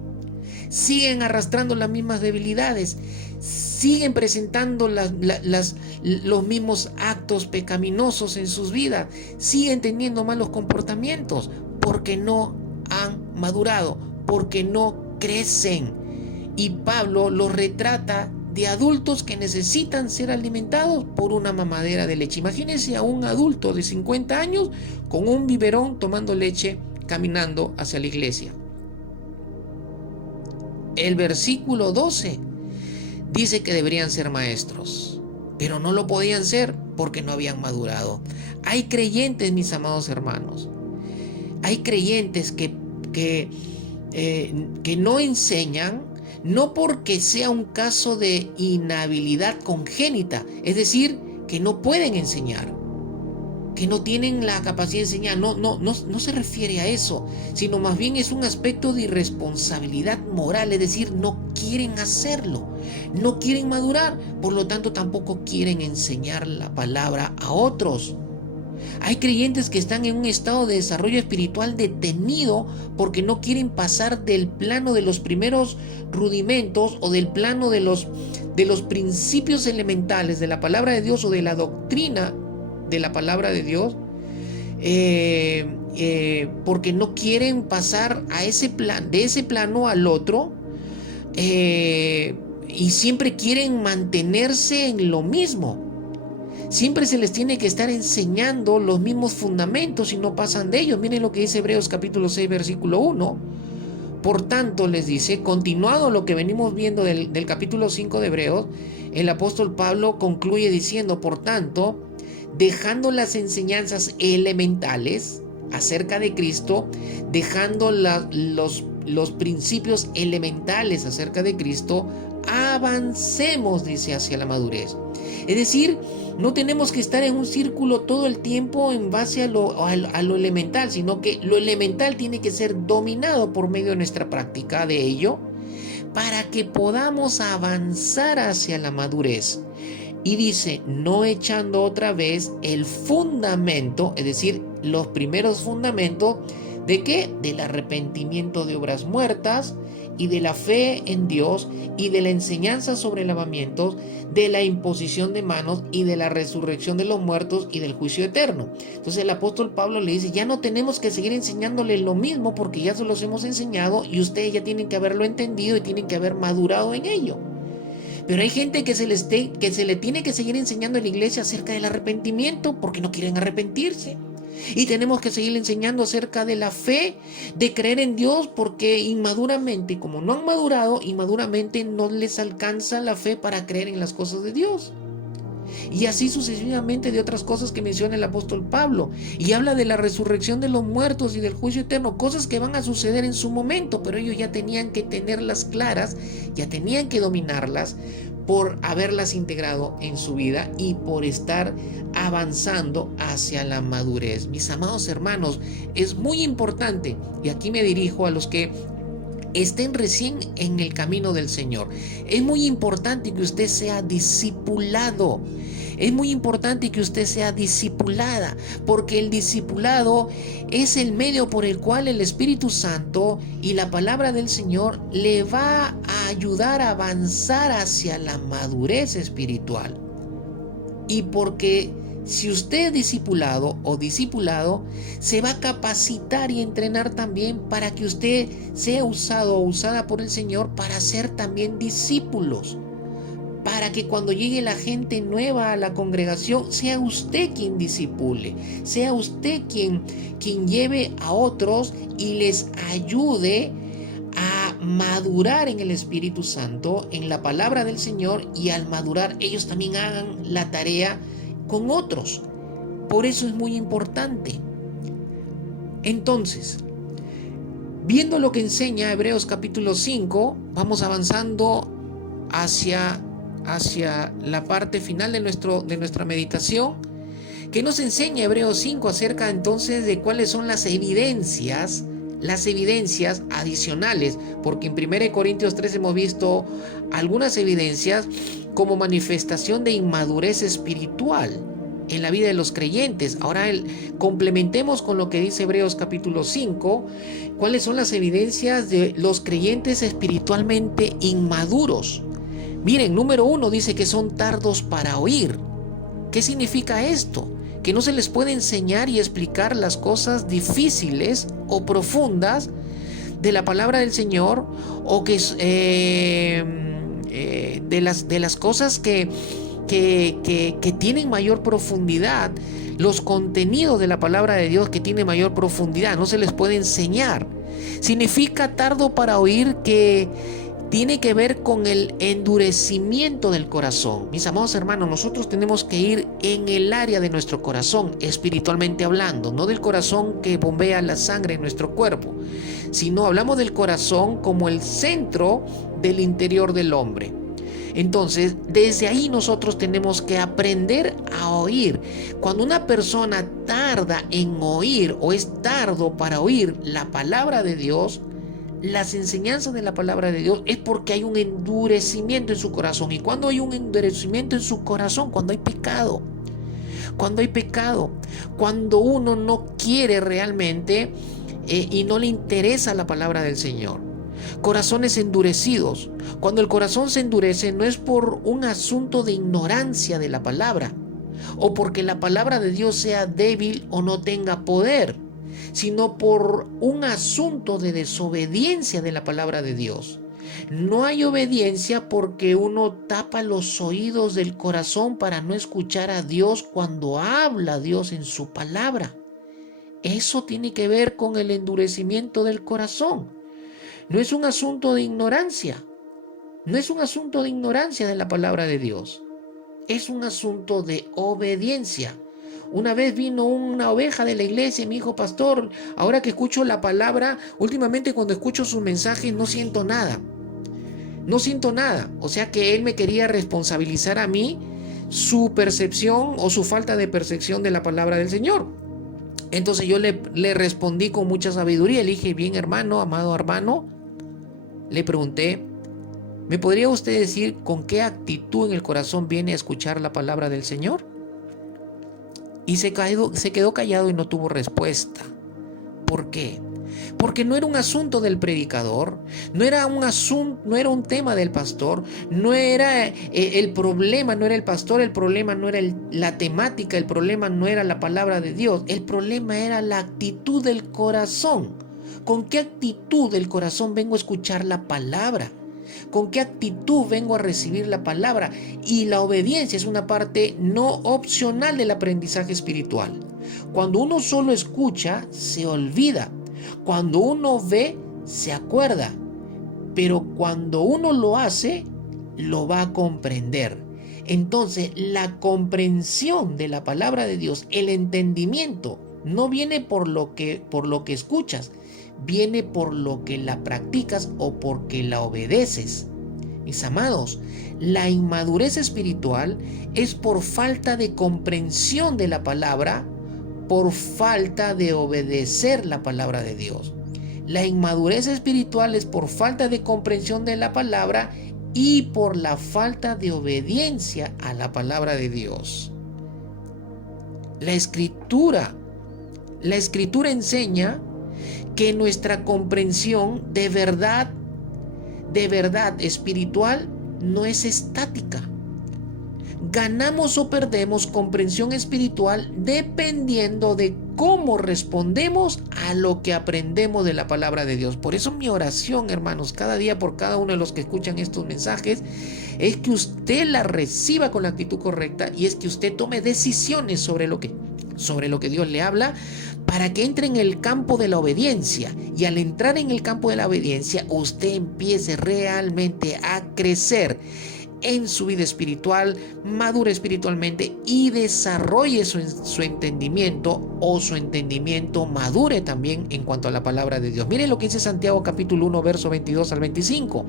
siguen arrastrando las mismas debilidades, siguen presentando los mismos actos pecaminosos en sus vidas, siguen teniendo malos comportamientos porque no han madurado, porque no crecen. Y Pablo los retrata de adultos que necesitan ser alimentados por una mamadera de leche. Imagínense a un adulto de 50 años con un biberón tomando leche, caminando hacia la iglesia. El versículo 12 dice que deberían ser maestros, pero no lo podían ser porque no habían madurado. Hay creyentes, mis amados hermanos, hay creyentes que no enseñan, no porque sea un caso de inhabilidad congénita, es decir, que no pueden enseñar, que no tienen la capacidad de enseñar. No se refiere a eso, sino más bien es un aspecto de irresponsabilidad moral, es decir, no quieren hacerlo, no quieren madurar, por lo tanto tampoco quieren enseñar la palabra a otros. Hay creyentes que están en un estado de desarrollo espiritual detenido porque no quieren pasar del plano de los primeros rudimentos o del plano de los principios elementales de la palabra de Dios o de la doctrina de la palabra de Dios, porque no quieren pasar a de ese plano al otro, y siempre quieren mantenerse en lo mismo. Siempre se les tiene que estar enseñando los mismos fundamentos y no pasan de ellos. Miren lo que dice Hebreos capítulo 6, versículo 1. Por tanto, les dice, continuado lo que venimos viendo del capítulo 5 de Hebreos, el apóstol Pablo concluye diciendo, por tanto, dejando las enseñanzas elementales acerca de Cristo, dejando los principios elementales acerca de Cristo, avancemos, dice, hacia la madurez. Es decir, no tenemos que estar en un círculo todo el tiempo en base a lo elemental, sino que lo elemental tiene que ser dominado por medio de nuestra práctica de ello para que podamos avanzar hacia la madurez. Y dice, no echando otra vez el fundamento, es decir, los primeros fundamentos, ¿de qué? Del arrepentimiento de obras muertas y de la fe en Dios y de la enseñanza sobre lavamientos, de la imposición de manos y de la resurrección de los muertos y del juicio eterno. Entonces el apóstol Pablo le dice, ya no tenemos que seguir enseñándole lo mismo porque ya se los hemos enseñado y ustedes ya tienen que haberlo entendido y tienen que haber madurado en ello. Pero hay gente que se le tiene que seguir enseñando en la iglesia acerca del arrepentimiento porque no quieren arrepentirse. Y tenemos que seguir enseñando acerca de la fe, de creer en Dios, porque inmaduramente, como no han madurado, inmaduramente no les alcanza la fe para creer en las cosas de Dios. Y así sucesivamente de otras cosas que menciona el apóstol Pablo. Y habla de la resurrección de los muertos y del juicio eterno, cosas que van a suceder en su momento, pero ellos ya tenían que tenerlas claras, ya tenían que dominarlas por haberlas integrado en su vida y por estar avanzando hacia la madurez. Mis amados hermanos, es muy importante, y aquí me dirijo a los que estén recién en el camino del Señor. Es muy importante que usted sea discipulado. Es muy importante que usted sea discipulada, porque el discipulado es el medio por el cual el Espíritu Santo y la palabra del Señor le va a ayudar a avanzar hacia la madurez espiritual. Y porque si usted es discipulado o discipulado, se va a capacitar y entrenar también para que usted sea usado o usada por el Señor para ser también discípulos. Para que cuando llegue la gente nueva a la congregación, sea usted quien discipule, sea usted quien lleve a otros y les ayude a madurar en el Espíritu Santo, en la palabra del Señor, y al madurar ellos también hagan la tarea con otros. Por eso es muy importante. Entonces, viendo lo que enseña Hebreos capítulo 5, vamos avanzando hacia la parte final de nuestra meditación, que nos enseña Hebreos 5 acerca entonces de cuáles son las evidencias adicionales, porque en 1 Corintios 3 hemos visto algunas evidencias como manifestación de inmadurez espiritual. en la vida de los creyentes. Ahora complementemos con lo que dice Hebreos capítulo 5, cuáles son las evidencias de los creyentes espiritualmente inmaduros. Miren, número 1 dice que son tardos para oír. ¿Qué significa esto? Que no se les puede enseñar y explicar las cosas difíciles o profundas de la palabra del Señor, o que de las cosas que tienen mayor profundidad, los contenidos de la palabra de Dios que tienen mayor profundidad, no se les puede enseñar. Significa tardo para oír, que tiene que ver con el endurecimiento del corazón. Mis amados hermanos, nosotros tenemos que ir en el área de nuestro corazón, espiritualmente hablando, no del corazón que bombea la sangre en nuestro cuerpo, sino hablamos del corazón como el centro del interior del hombre. Entonces, desde ahí nosotros tenemos que aprender a oír. Cuando una persona tarda en oír o es tardo para oír la palabra de Dios, las enseñanzas de la palabra de Dios, es porque hay un endurecimiento en su corazón. Y cuando hay un endurecimiento en su corazón, cuando hay pecado, cuando uno no quiere realmente y no le interesa la palabra del Señor. Corazones endurecidos. Cuando el corazón se endurece, no es por un asunto de ignorancia de la palabra, o porque la palabra de Dios sea débil o no tenga poder, sino por un asunto de desobediencia de la palabra de Dios. No hay obediencia porque uno tapa los oídos del corazón para no escuchar a Dios cuando habla Dios en su palabra. Eso tiene que ver con el endurecimiento del corazón. No es un asunto de ignorancia. No es un asunto de ignorancia de la palabra de Dios. Es un asunto de obediencia. Una vez vino una oveja de la iglesia y me dijo: pastor, ahora que escucho la palabra, últimamente cuando escucho sus mensajes no siento nada. No siento nada. O sea que él me quería responsabilizar a mí su percepción o su falta de percepción de la palabra del Señor. Entonces yo le respondí con mucha sabiduría. Le dije: bien, hermano, amado hermano, le pregunté: ¿me podría usted decir con qué actitud en el corazón viene a escuchar la palabra del Señor? Y se quedó callado y no tuvo respuesta. ¿Por qué? Porque no era un asunto del predicador, no era un tema del pastor, no era el problema, no era el pastor, el problema no era la temática, el problema no era la palabra de Dios, el problema era la actitud del corazón. ¿Con qué actitud del corazón vengo a escuchar la palabra? ¿Con qué actitud vengo a recibir la palabra? Y la obediencia es una parte no opcional del aprendizaje espiritual. Cuando uno solo escucha, se olvida. Cuando uno ve, se acuerda. Pero cuando uno lo hace, lo va a comprender. Entonces, la comprensión de la palabra de Dios, el entendimiento, no viene por lo que escuchas, viene por lo que la practicas o porque la obedeces. Mis amados, la inmadurez espiritual es por falta de comprensión de la palabra, por falta de obedecer la palabra de Dios. La inmadurez espiritual es por falta de comprensión de la palabra y por la falta de obediencia a la palabra de Dios. La escritura enseña que nuestra comprensión de verdad espiritual no es estática. Ganamos o perdemos comprensión espiritual dependiendo de cómo respondemos a lo que aprendemos de la palabra de Dios. Por eso mi oración, hermanos, cada día por cada uno de los que escuchan estos mensajes, es que usted la reciba con la actitud correcta y es que usted tome decisiones sobre lo que Dios le habla, para que entre en el campo de la obediencia. Y al entrar en el campo de la obediencia, usted empiece realmente a crecer en su vida espiritual, madure espiritualmente y desarrolle su entendimiento, o su entendimiento madure también en cuanto a la palabra de Dios. Miren lo que dice Santiago capítulo 1, verso 22 al 25.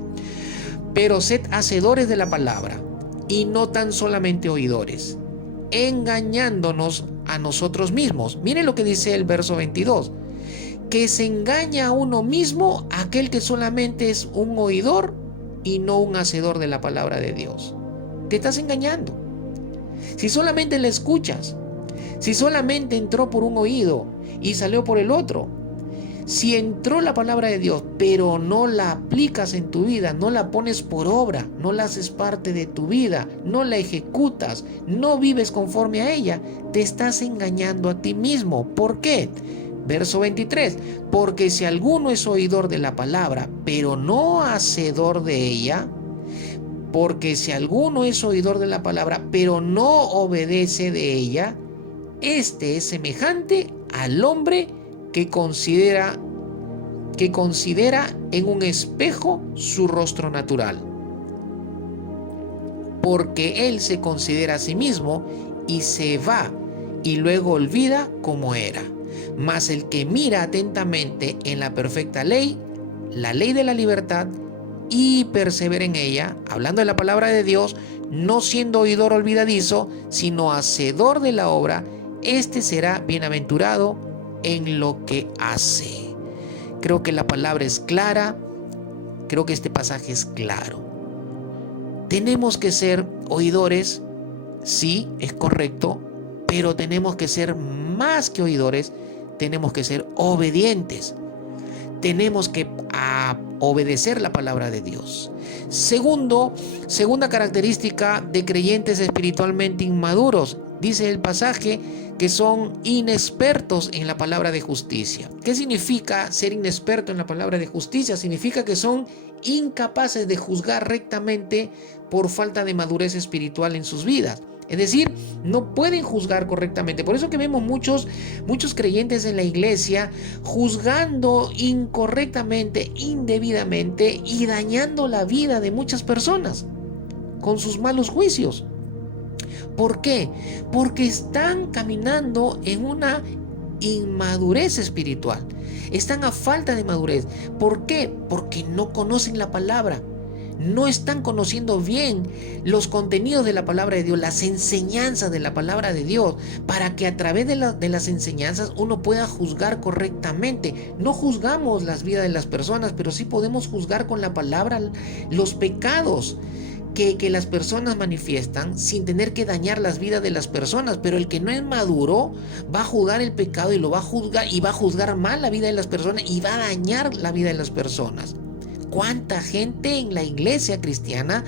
Pero sed hacedores de la palabra y no tan solamente oidores, engañándonos a nosotros mismos. Miren lo que dice el verso 22. Que se engaña a uno mismo aquel que solamente es un oidor y no un hacedor de la palabra de Dios. Te estás engañando. Si solamente la escuchas, Si solamente entró por un oído y salió por el otro. Si entró la palabra de Dios, pero no la aplicas en tu vida, no la pones por obra, no la haces parte de tu vida, no la ejecutas, no vives conforme a ella, te estás engañando a ti mismo. ¿Por qué? Verso 23, porque si alguno es oidor de la palabra, pero no hacedor de ella, porque si alguno es oidor de la palabra, pero no obedece de ella, este es semejante al hombre que considera en un espejo su rostro natural, porque él se considera a sí mismo y se va y luego olvida cómo era. Mas el que mira atentamente en la perfecta ley, la ley de la libertad, y persevera en ella, hablando de la palabra de Dios, no siendo oidor olvidadizo, sino hacedor de la obra, este será bienaventurado en lo que hace. Creo que la palabra es clara, creo que este pasaje es claro. Tenemos que ser oidores, sí, es correcto, pero tenemos que ser más que oidores, tenemos que ser obedientes. Tenemos que obedecer la palabra de Dios. Segunda característica de creyentes espiritualmente inmaduros, dice el pasaje, que son inexpertos en la palabra de justicia. ¿Qué significa ser inexperto en la palabra de justicia? Significa que son incapaces de juzgar rectamente por falta de madurez espiritual en sus vidas. Es decir, no pueden juzgar correctamente. Por eso que vemos muchos creyentes en la iglesia juzgando incorrectamente, indebidamente y dañando la vida de muchas personas con sus malos juicios. ¿Por qué? Porque están caminando en una inmadurez espiritual. Están a falta de madurez. ¿Por qué? Porque no conocen la palabra. No están conociendo bien los contenidos de la palabra de Dios, las enseñanzas de la palabra de Dios, para que a través de las enseñanzas uno pueda juzgar correctamente. No juzgamos las vidas de las personas, pero sí podemos juzgar con la palabra los pecados que las personas manifiestan sin tener que dañar las vidas de las personas. Pero el que no es maduro va a juzgar el pecado y lo va a juzgar, y va a juzgar mal la vida de las personas y va a dañar la vida de las personas. ¿Cuánta gente en la iglesia cristiana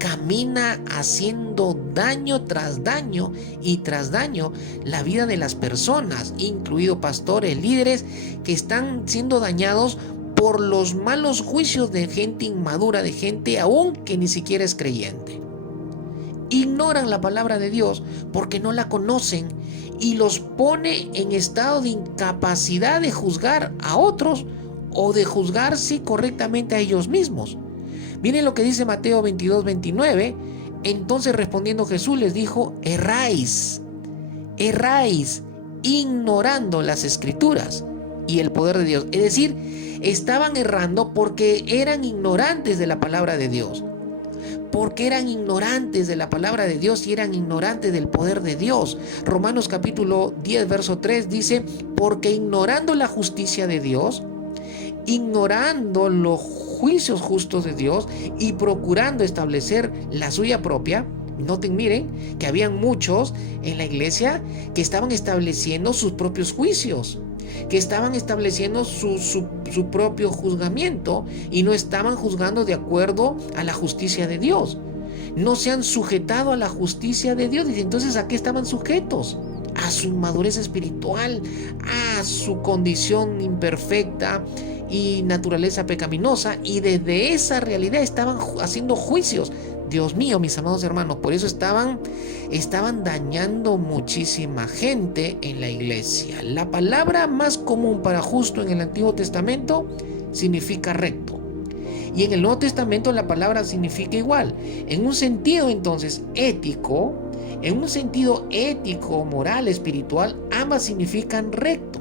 camina haciendo daño tras daño y tras daño la vida de las personas, incluidos pastores, líderes, que están siendo dañados por los malos juicios de gente inmadura, de gente aún que ni siquiera es creyente? Ignoran la palabra de Dios porque no la conocen y los pone en estado de incapacidad de juzgar a otros o de juzgarse correctamente a ellos mismos. Miren lo que dice Mateo 22:29. Entonces respondiendo Jesús les dijo: erráis, ignorando las escrituras y el poder de Dios. Es decir, estaban errando porque eran ignorantes de la palabra de Dios. Porque eran ignorantes de la palabra de Dios y eran ignorantes del poder de Dios. Romanos capítulo 10, verso 3 dice: porque ignorando la justicia de Dios, ignorando los juicios justos de Dios y procurando establecer la suya propia. Noten, miren, que habían muchos en la iglesia que estaban estableciendo sus propios juicios, que estaban estableciendo su propio juzgamiento y no estaban juzgando de acuerdo a la justicia de Dios. No se han sujetado a la justicia de Dios. Dice, entonces, ¿a qué estaban sujetos? A su inmadurez espiritual, a su condición imperfecta y naturaleza pecaminosa, y desde esa realidad estaban haciendo juicios. Dios mío, mis amados hermanos, por eso estaban dañando muchísima gente en la iglesia. La palabra más común para justo en el Antiguo Testamento significa recto, y en el Nuevo Testamento la palabra significa igual. En un sentido entonces ético, moral, espiritual, ambas significan recto.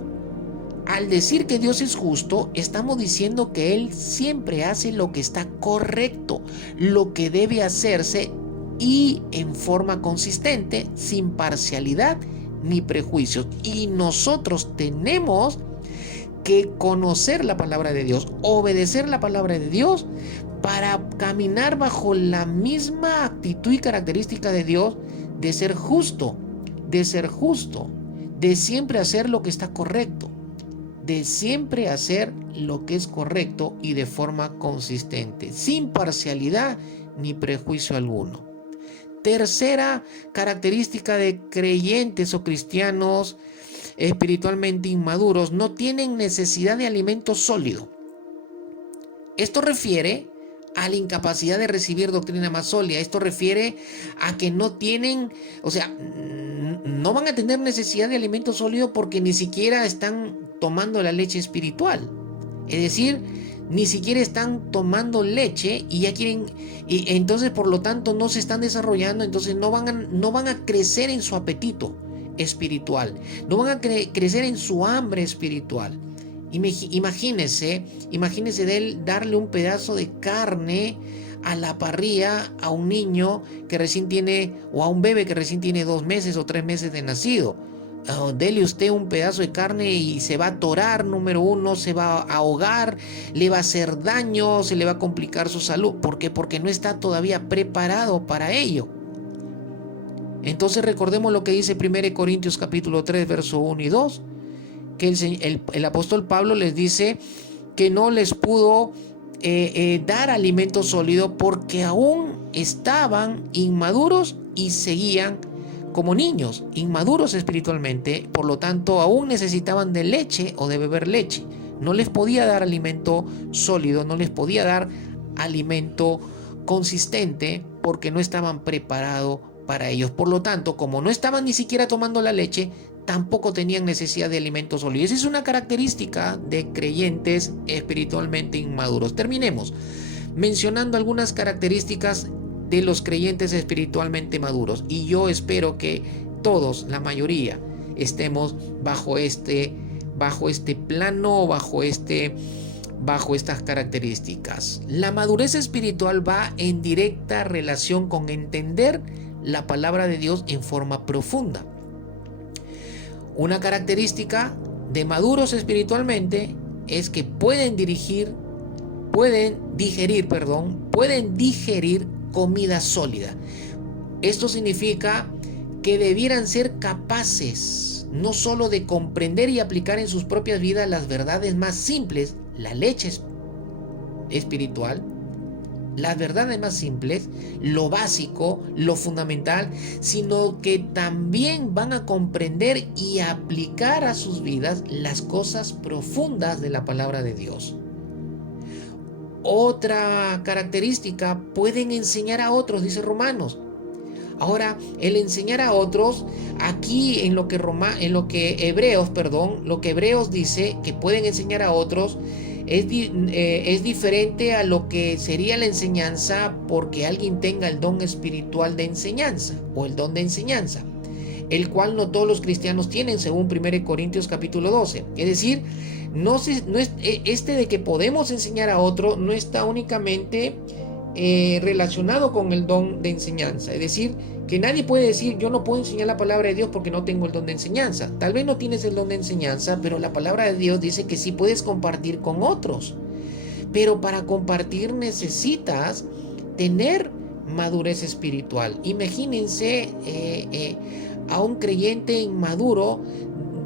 Al decir que Dios es justo, estamos diciendo que Él siempre hace lo que está correcto, lo que debe hacerse, y en forma consistente, sin parcialidad ni prejuicios. Y nosotros tenemos que conocer la palabra de Dios, obedecer la palabra de Dios, para caminar bajo la misma actitud y característica de Dios de ser justo, de siempre hacer lo que está correcto, de siempre hacer lo que es correcto y de forma consistente, sin parcialidad ni prejuicio alguno. Tercera característica de creyentes o cristianos espiritualmente inmaduros: no tienen necesidad de alimento sólido. Esto refiere a la incapacidad de recibir doctrina más sólida. Esto refiere a que no tienen, o sea, no van a tener necesidad de alimento sólido porque ni siquiera están tomando la leche espiritual. Es decir, ni siquiera están tomando leche y ya quieren, y entonces por lo tanto no se están desarrollando, entonces no van a crecer en su apetito espiritual, no van a crecer en su hambre espiritual. Imagínese de él darle un pedazo de carne a la parrilla a un niño que recién tiene, o a un bebé que recién tiene 2 meses o 3 meses de nacido. Dele usted un pedazo de carne y se va a atorar, número uno, se va a ahogar, le va a hacer daño, se le va a complicar su salud. ¿Por qué? Porque no está todavía preparado para ello. Entonces recordemos lo que dice 1 Corintios capítulo 3, verso 1 y 2, que el apóstol Pablo les dice que no les pudo dar alimento sólido porque aún estaban inmaduros y seguían como niños, inmaduros espiritualmente, por lo tanto aún necesitaban de leche o de beber leche. No les podía dar alimento sólido, no les podía dar alimento consistente porque no estaban preparados para ellos. Por lo tanto, como no estaban ni siquiera tomando la leche, tampoco tenían necesidad de alimentos sólidos. Esa es una característica de creyentes espiritualmente inmaduros. Terminemos mencionando algunas características de los creyentes espiritualmente maduros, y yo espero que todos, la mayoría, estemos bajo este plano, bajo estas características. La madurez espiritual va en directa relación con entender la palabra de Dios en forma profunda. Una característica de maduros espiritualmente es que pueden digerir comida sólida. Esto significa que debieran ser capaces no solo de comprender y aplicar en sus propias vidas las verdades más simples, la leche espiritual, las verdades más simples, lo básico, lo fundamental, sino que también van a comprender y aplicar a sus vidas las cosas profundas de la palabra de Dios. Otra característica: pueden enseñar a otros, dice Romanos. Ahora, el enseñar a otros, aquí en lo que Hebreos dice que pueden enseñar a otros, es diferente a lo que sería la enseñanza porque alguien tenga el don espiritual de enseñanza o el don de enseñanza, el cual no todos los cristianos tienen, según 1 Corintios capítulo 12. Es decir, de que podemos enseñar a otro no está únicamente relacionado con el don de enseñanza. Es decir, que nadie puede decir: yo no puedo enseñar la palabra de Dios porque no tengo el don de enseñanza. Tal vez no tienes el don de enseñanza, pero la palabra de Dios dice que sí puedes compartir con otros. Pero para compartir necesitas tener madurez espiritual. Imagínense a un creyente inmaduro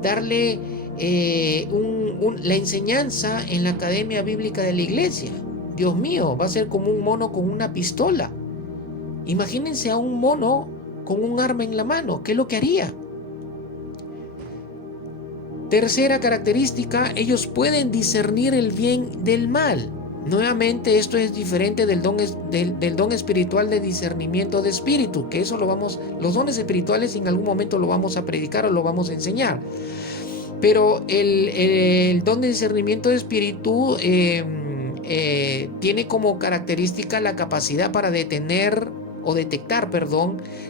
darle la enseñanza en la academia bíblica de la iglesia. Dios mío, va a ser como un mono con una pistola. Imagínense a un mono con un arma en la mano. ¿Qué es lo que haría? Tercera característica: ellos pueden discernir el bien del mal. Nuevamente, esto es diferente del don espiritual de discernimiento de espíritu, que eso los dones espirituales en algún momento lo vamos a predicar o lo vamos a enseñar. Pero el don de discernimiento de espíritu tiene como característica la capacidad para detectar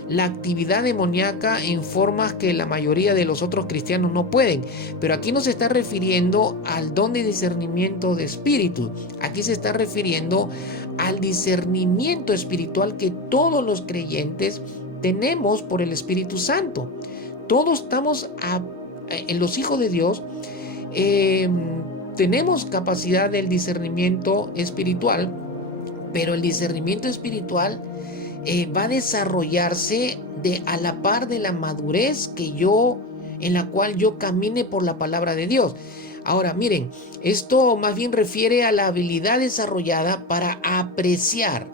la actividad demoníaca en formas que la mayoría de los otros cristianos no pueden. Pero aquí no se está refiriendo al don de discernimiento de espíritu. Aquí se está refiriendo al discernimiento espiritual que todos los creyentes tenemos por el Espíritu Santo. Todos estamos en los hijos de Dios. Tenemos capacidad del discernimiento espiritual, pero el discernimiento espiritual va a desarrollarse a la par de la madurez que yo en la cual yo camine por la palabra de Dios. Ahora, miren, esto más bien refiere a la habilidad desarrollada para apreciar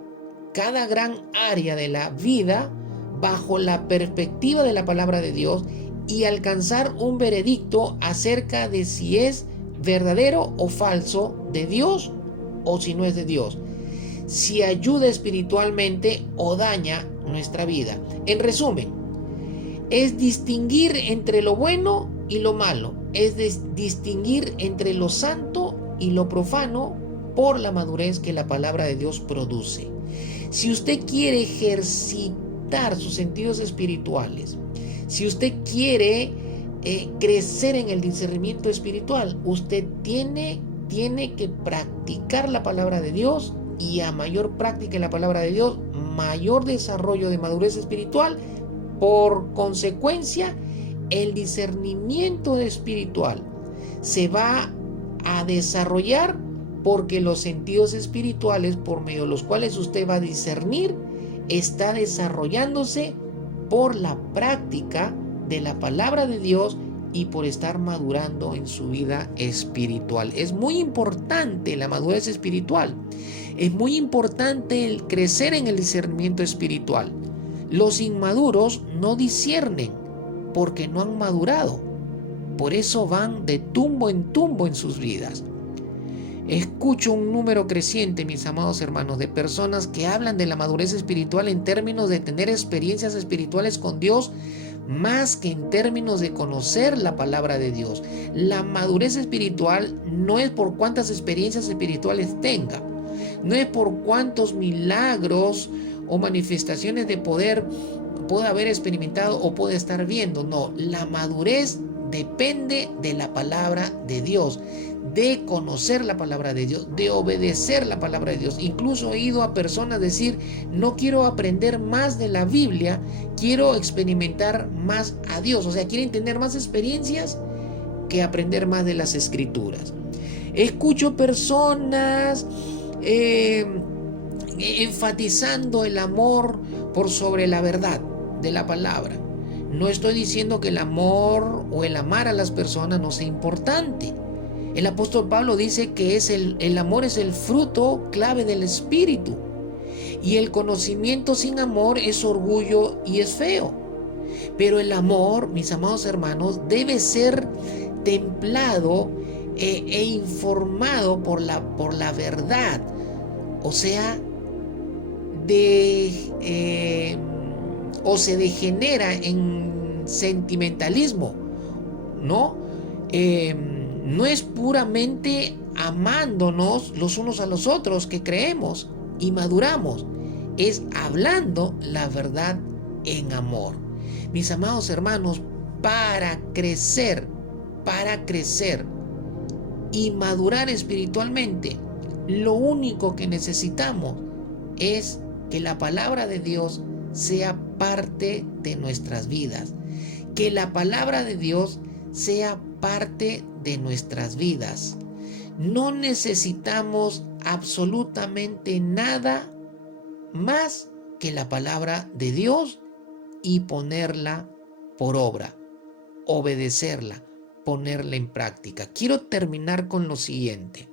cada gran área de la vida bajo la perspectiva de la palabra de Dios y alcanzar un veredicto acerca de si es verdadero o falso de Dios o si no es de Dios, si ayuda espiritualmente o daña nuestra vida. En resumen, es distinguir entre lo bueno y lo malo, es distinguir entre lo santo y lo profano por la madurez que la palabra de Dios produce. Si usted quiere ejercitar sus sentidos espirituales, si usted quiere crecer en el discernimiento espiritual, usted tiene que practicar la palabra de Dios, y a mayor práctica en la palabra de Dios, mayor desarrollo de madurez espiritual. Por consecuencia, el discernimiento espiritual se va a desarrollar porque los sentidos espirituales por medio de los cuales usted va a discernir está desarrollándose por la práctica de la palabra de Dios y por estar madurando en su vida espiritual. Es muy importante la madurez espiritual. Es muy importante el crecer en el discernimiento espiritual. Los inmaduros no disciernen porque no han madurado. Por eso van de tumbo en sus vidas. Escucho un número creciente, mis amados hermanos, de personas que hablan de la madurez espiritual en términos de tener experiencias espirituales con Dios, más que en términos de conocer la palabra de Dios. La madurez espiritual no es por cuántas experiencias espirituales tenga, no es por cuántos milagros o manifestaciones de poder pueda haber experimentado o pueda estar viendo. No, la madurez depende de la palabra de Dios, de conocer la palabra de Dios, de obedecer la palabra de Dios. Incluso he oído a personas decir: no quiero aprender más de la Biblia, quiero experimentar más a Dios. O sea, quieren tener más experiencias que aprender más de las Escrituras. Escucho personas enfatizando el amor por sobre la verdad de la palabra. No estoy diciendo que el amor o el amar a las personas no sea importante. El apóstol Pablo dice que el amor es el fruto clave del Espíritu. Y el conocimiento sin amor es orgullo y es feo. Pero el amor, mis amados hermanos, debe ser templado e informado por la verdad. O sea, o se degenera en sentimentalismo, ¿no? No es puramente amándonos los unos a los otros que creemos y maduramos, es hablando la verdad en amor. Mis amados hermanos, para crecer y madurar espiritualmente, lo único que necesitamos es que la palabra de Dios sea parte de nuestras vidas, que la palabra de Dios sea parte de nuestras vidas. No necesitamos absolutamente nada más que la palabra de Dios y ponerla por obra, obedecerla, ponerla en práctica. Quiero terminar con lo siguiente.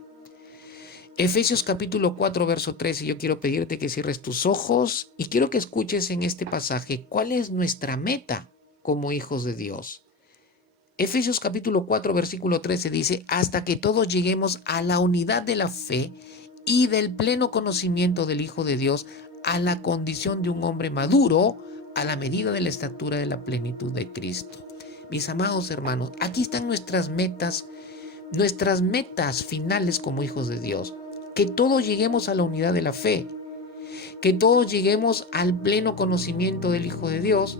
Efesios capítulo 4, verso 13, yo quiero pedirte que cierres tus ojos y quiero que escuches en este pasaje cuál es nuestra meta como hijos de Dios. Efesios capítulo 4, versículo 13 dice: hasta que todos lleguemos a la unidad de la fe y del pleno conocimiento del Hijo de Dios, a la condición de un hombre maduro, a la medida de la estatura de la plenitud de Cristo. Mis amados hermanos, aquí están nuestras metas finales como hijos de Dios. Que todos lleguemos a la unidad de la fe, que todos lleguemos al pleno conocimiento del Hijo de Dios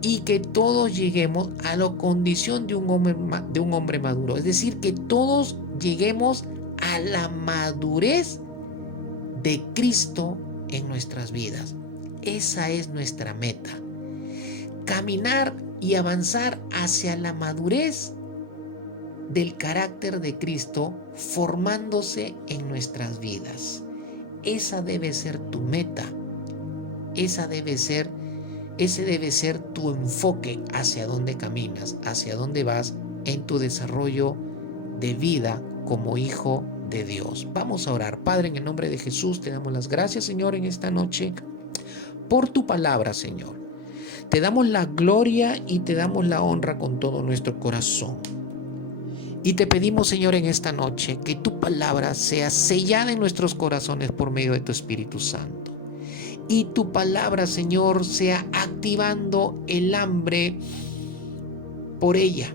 y que todos lleguemos a la condición de un hombre maduro. Es decir, que todos lleguemos a la madurez de Cristo en nuestras vidas. Esa es nuestra meta. Caminar y avanzar hacia la madurez del carácter de Cristo formándose en nuestras vidas. Esa debe ser tu meta. Esa debe ser Ese debe ser tu enfoque hacia dónde caminas, hacia dónde vas en tu desarrollo de vida como hijo de Dios. Vamos a orar. Padre, en el nombre de Jesús, te damos las gracias, Señor, en esta noche por tu palabra, Señor. Te damos la gloria y te damos la honra con todo nuestro corazón. Y te pedimos, Señor, en esta noche que tu palabra sea sellada en nuestros corazones por medio de tu Espíritu Santo. Y tu palabra, Señor, sea activando el hambre por ella.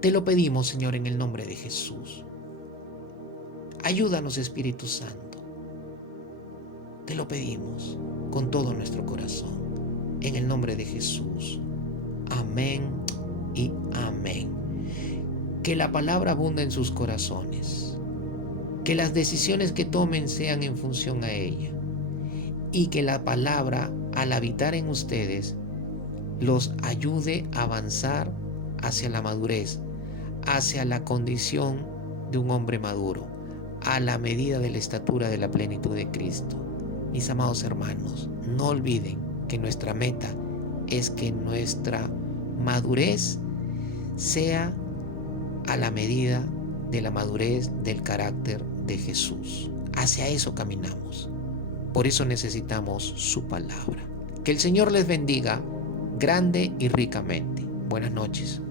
Te lo pedimos, Señor, en el nombre de Jesús. Ayúdanos, Espíritu Santo. Te lo pedimos con todo nuestro corazón. En el nombre de Jesús. Amén y amén. Que la palabra abunda en sus corazones. Que las decisiones que tomen sean en función a ella. Y que la palabra, al habitar en ustedes, los ayude a avanzar hacia la madurez, hacia la condición de un hombre maduro, a la medida de la estatura de la plenitud de Cristo. Mis amados hermanos, no olviden que nuestra meta es que nuestra madurez sea a la medida de la madurez del carácter de Jesús. Hacia eso caminamos. Por eso necesitamos su palabra. Que el Señor les bendiga grande y ricamente. Buenas noches.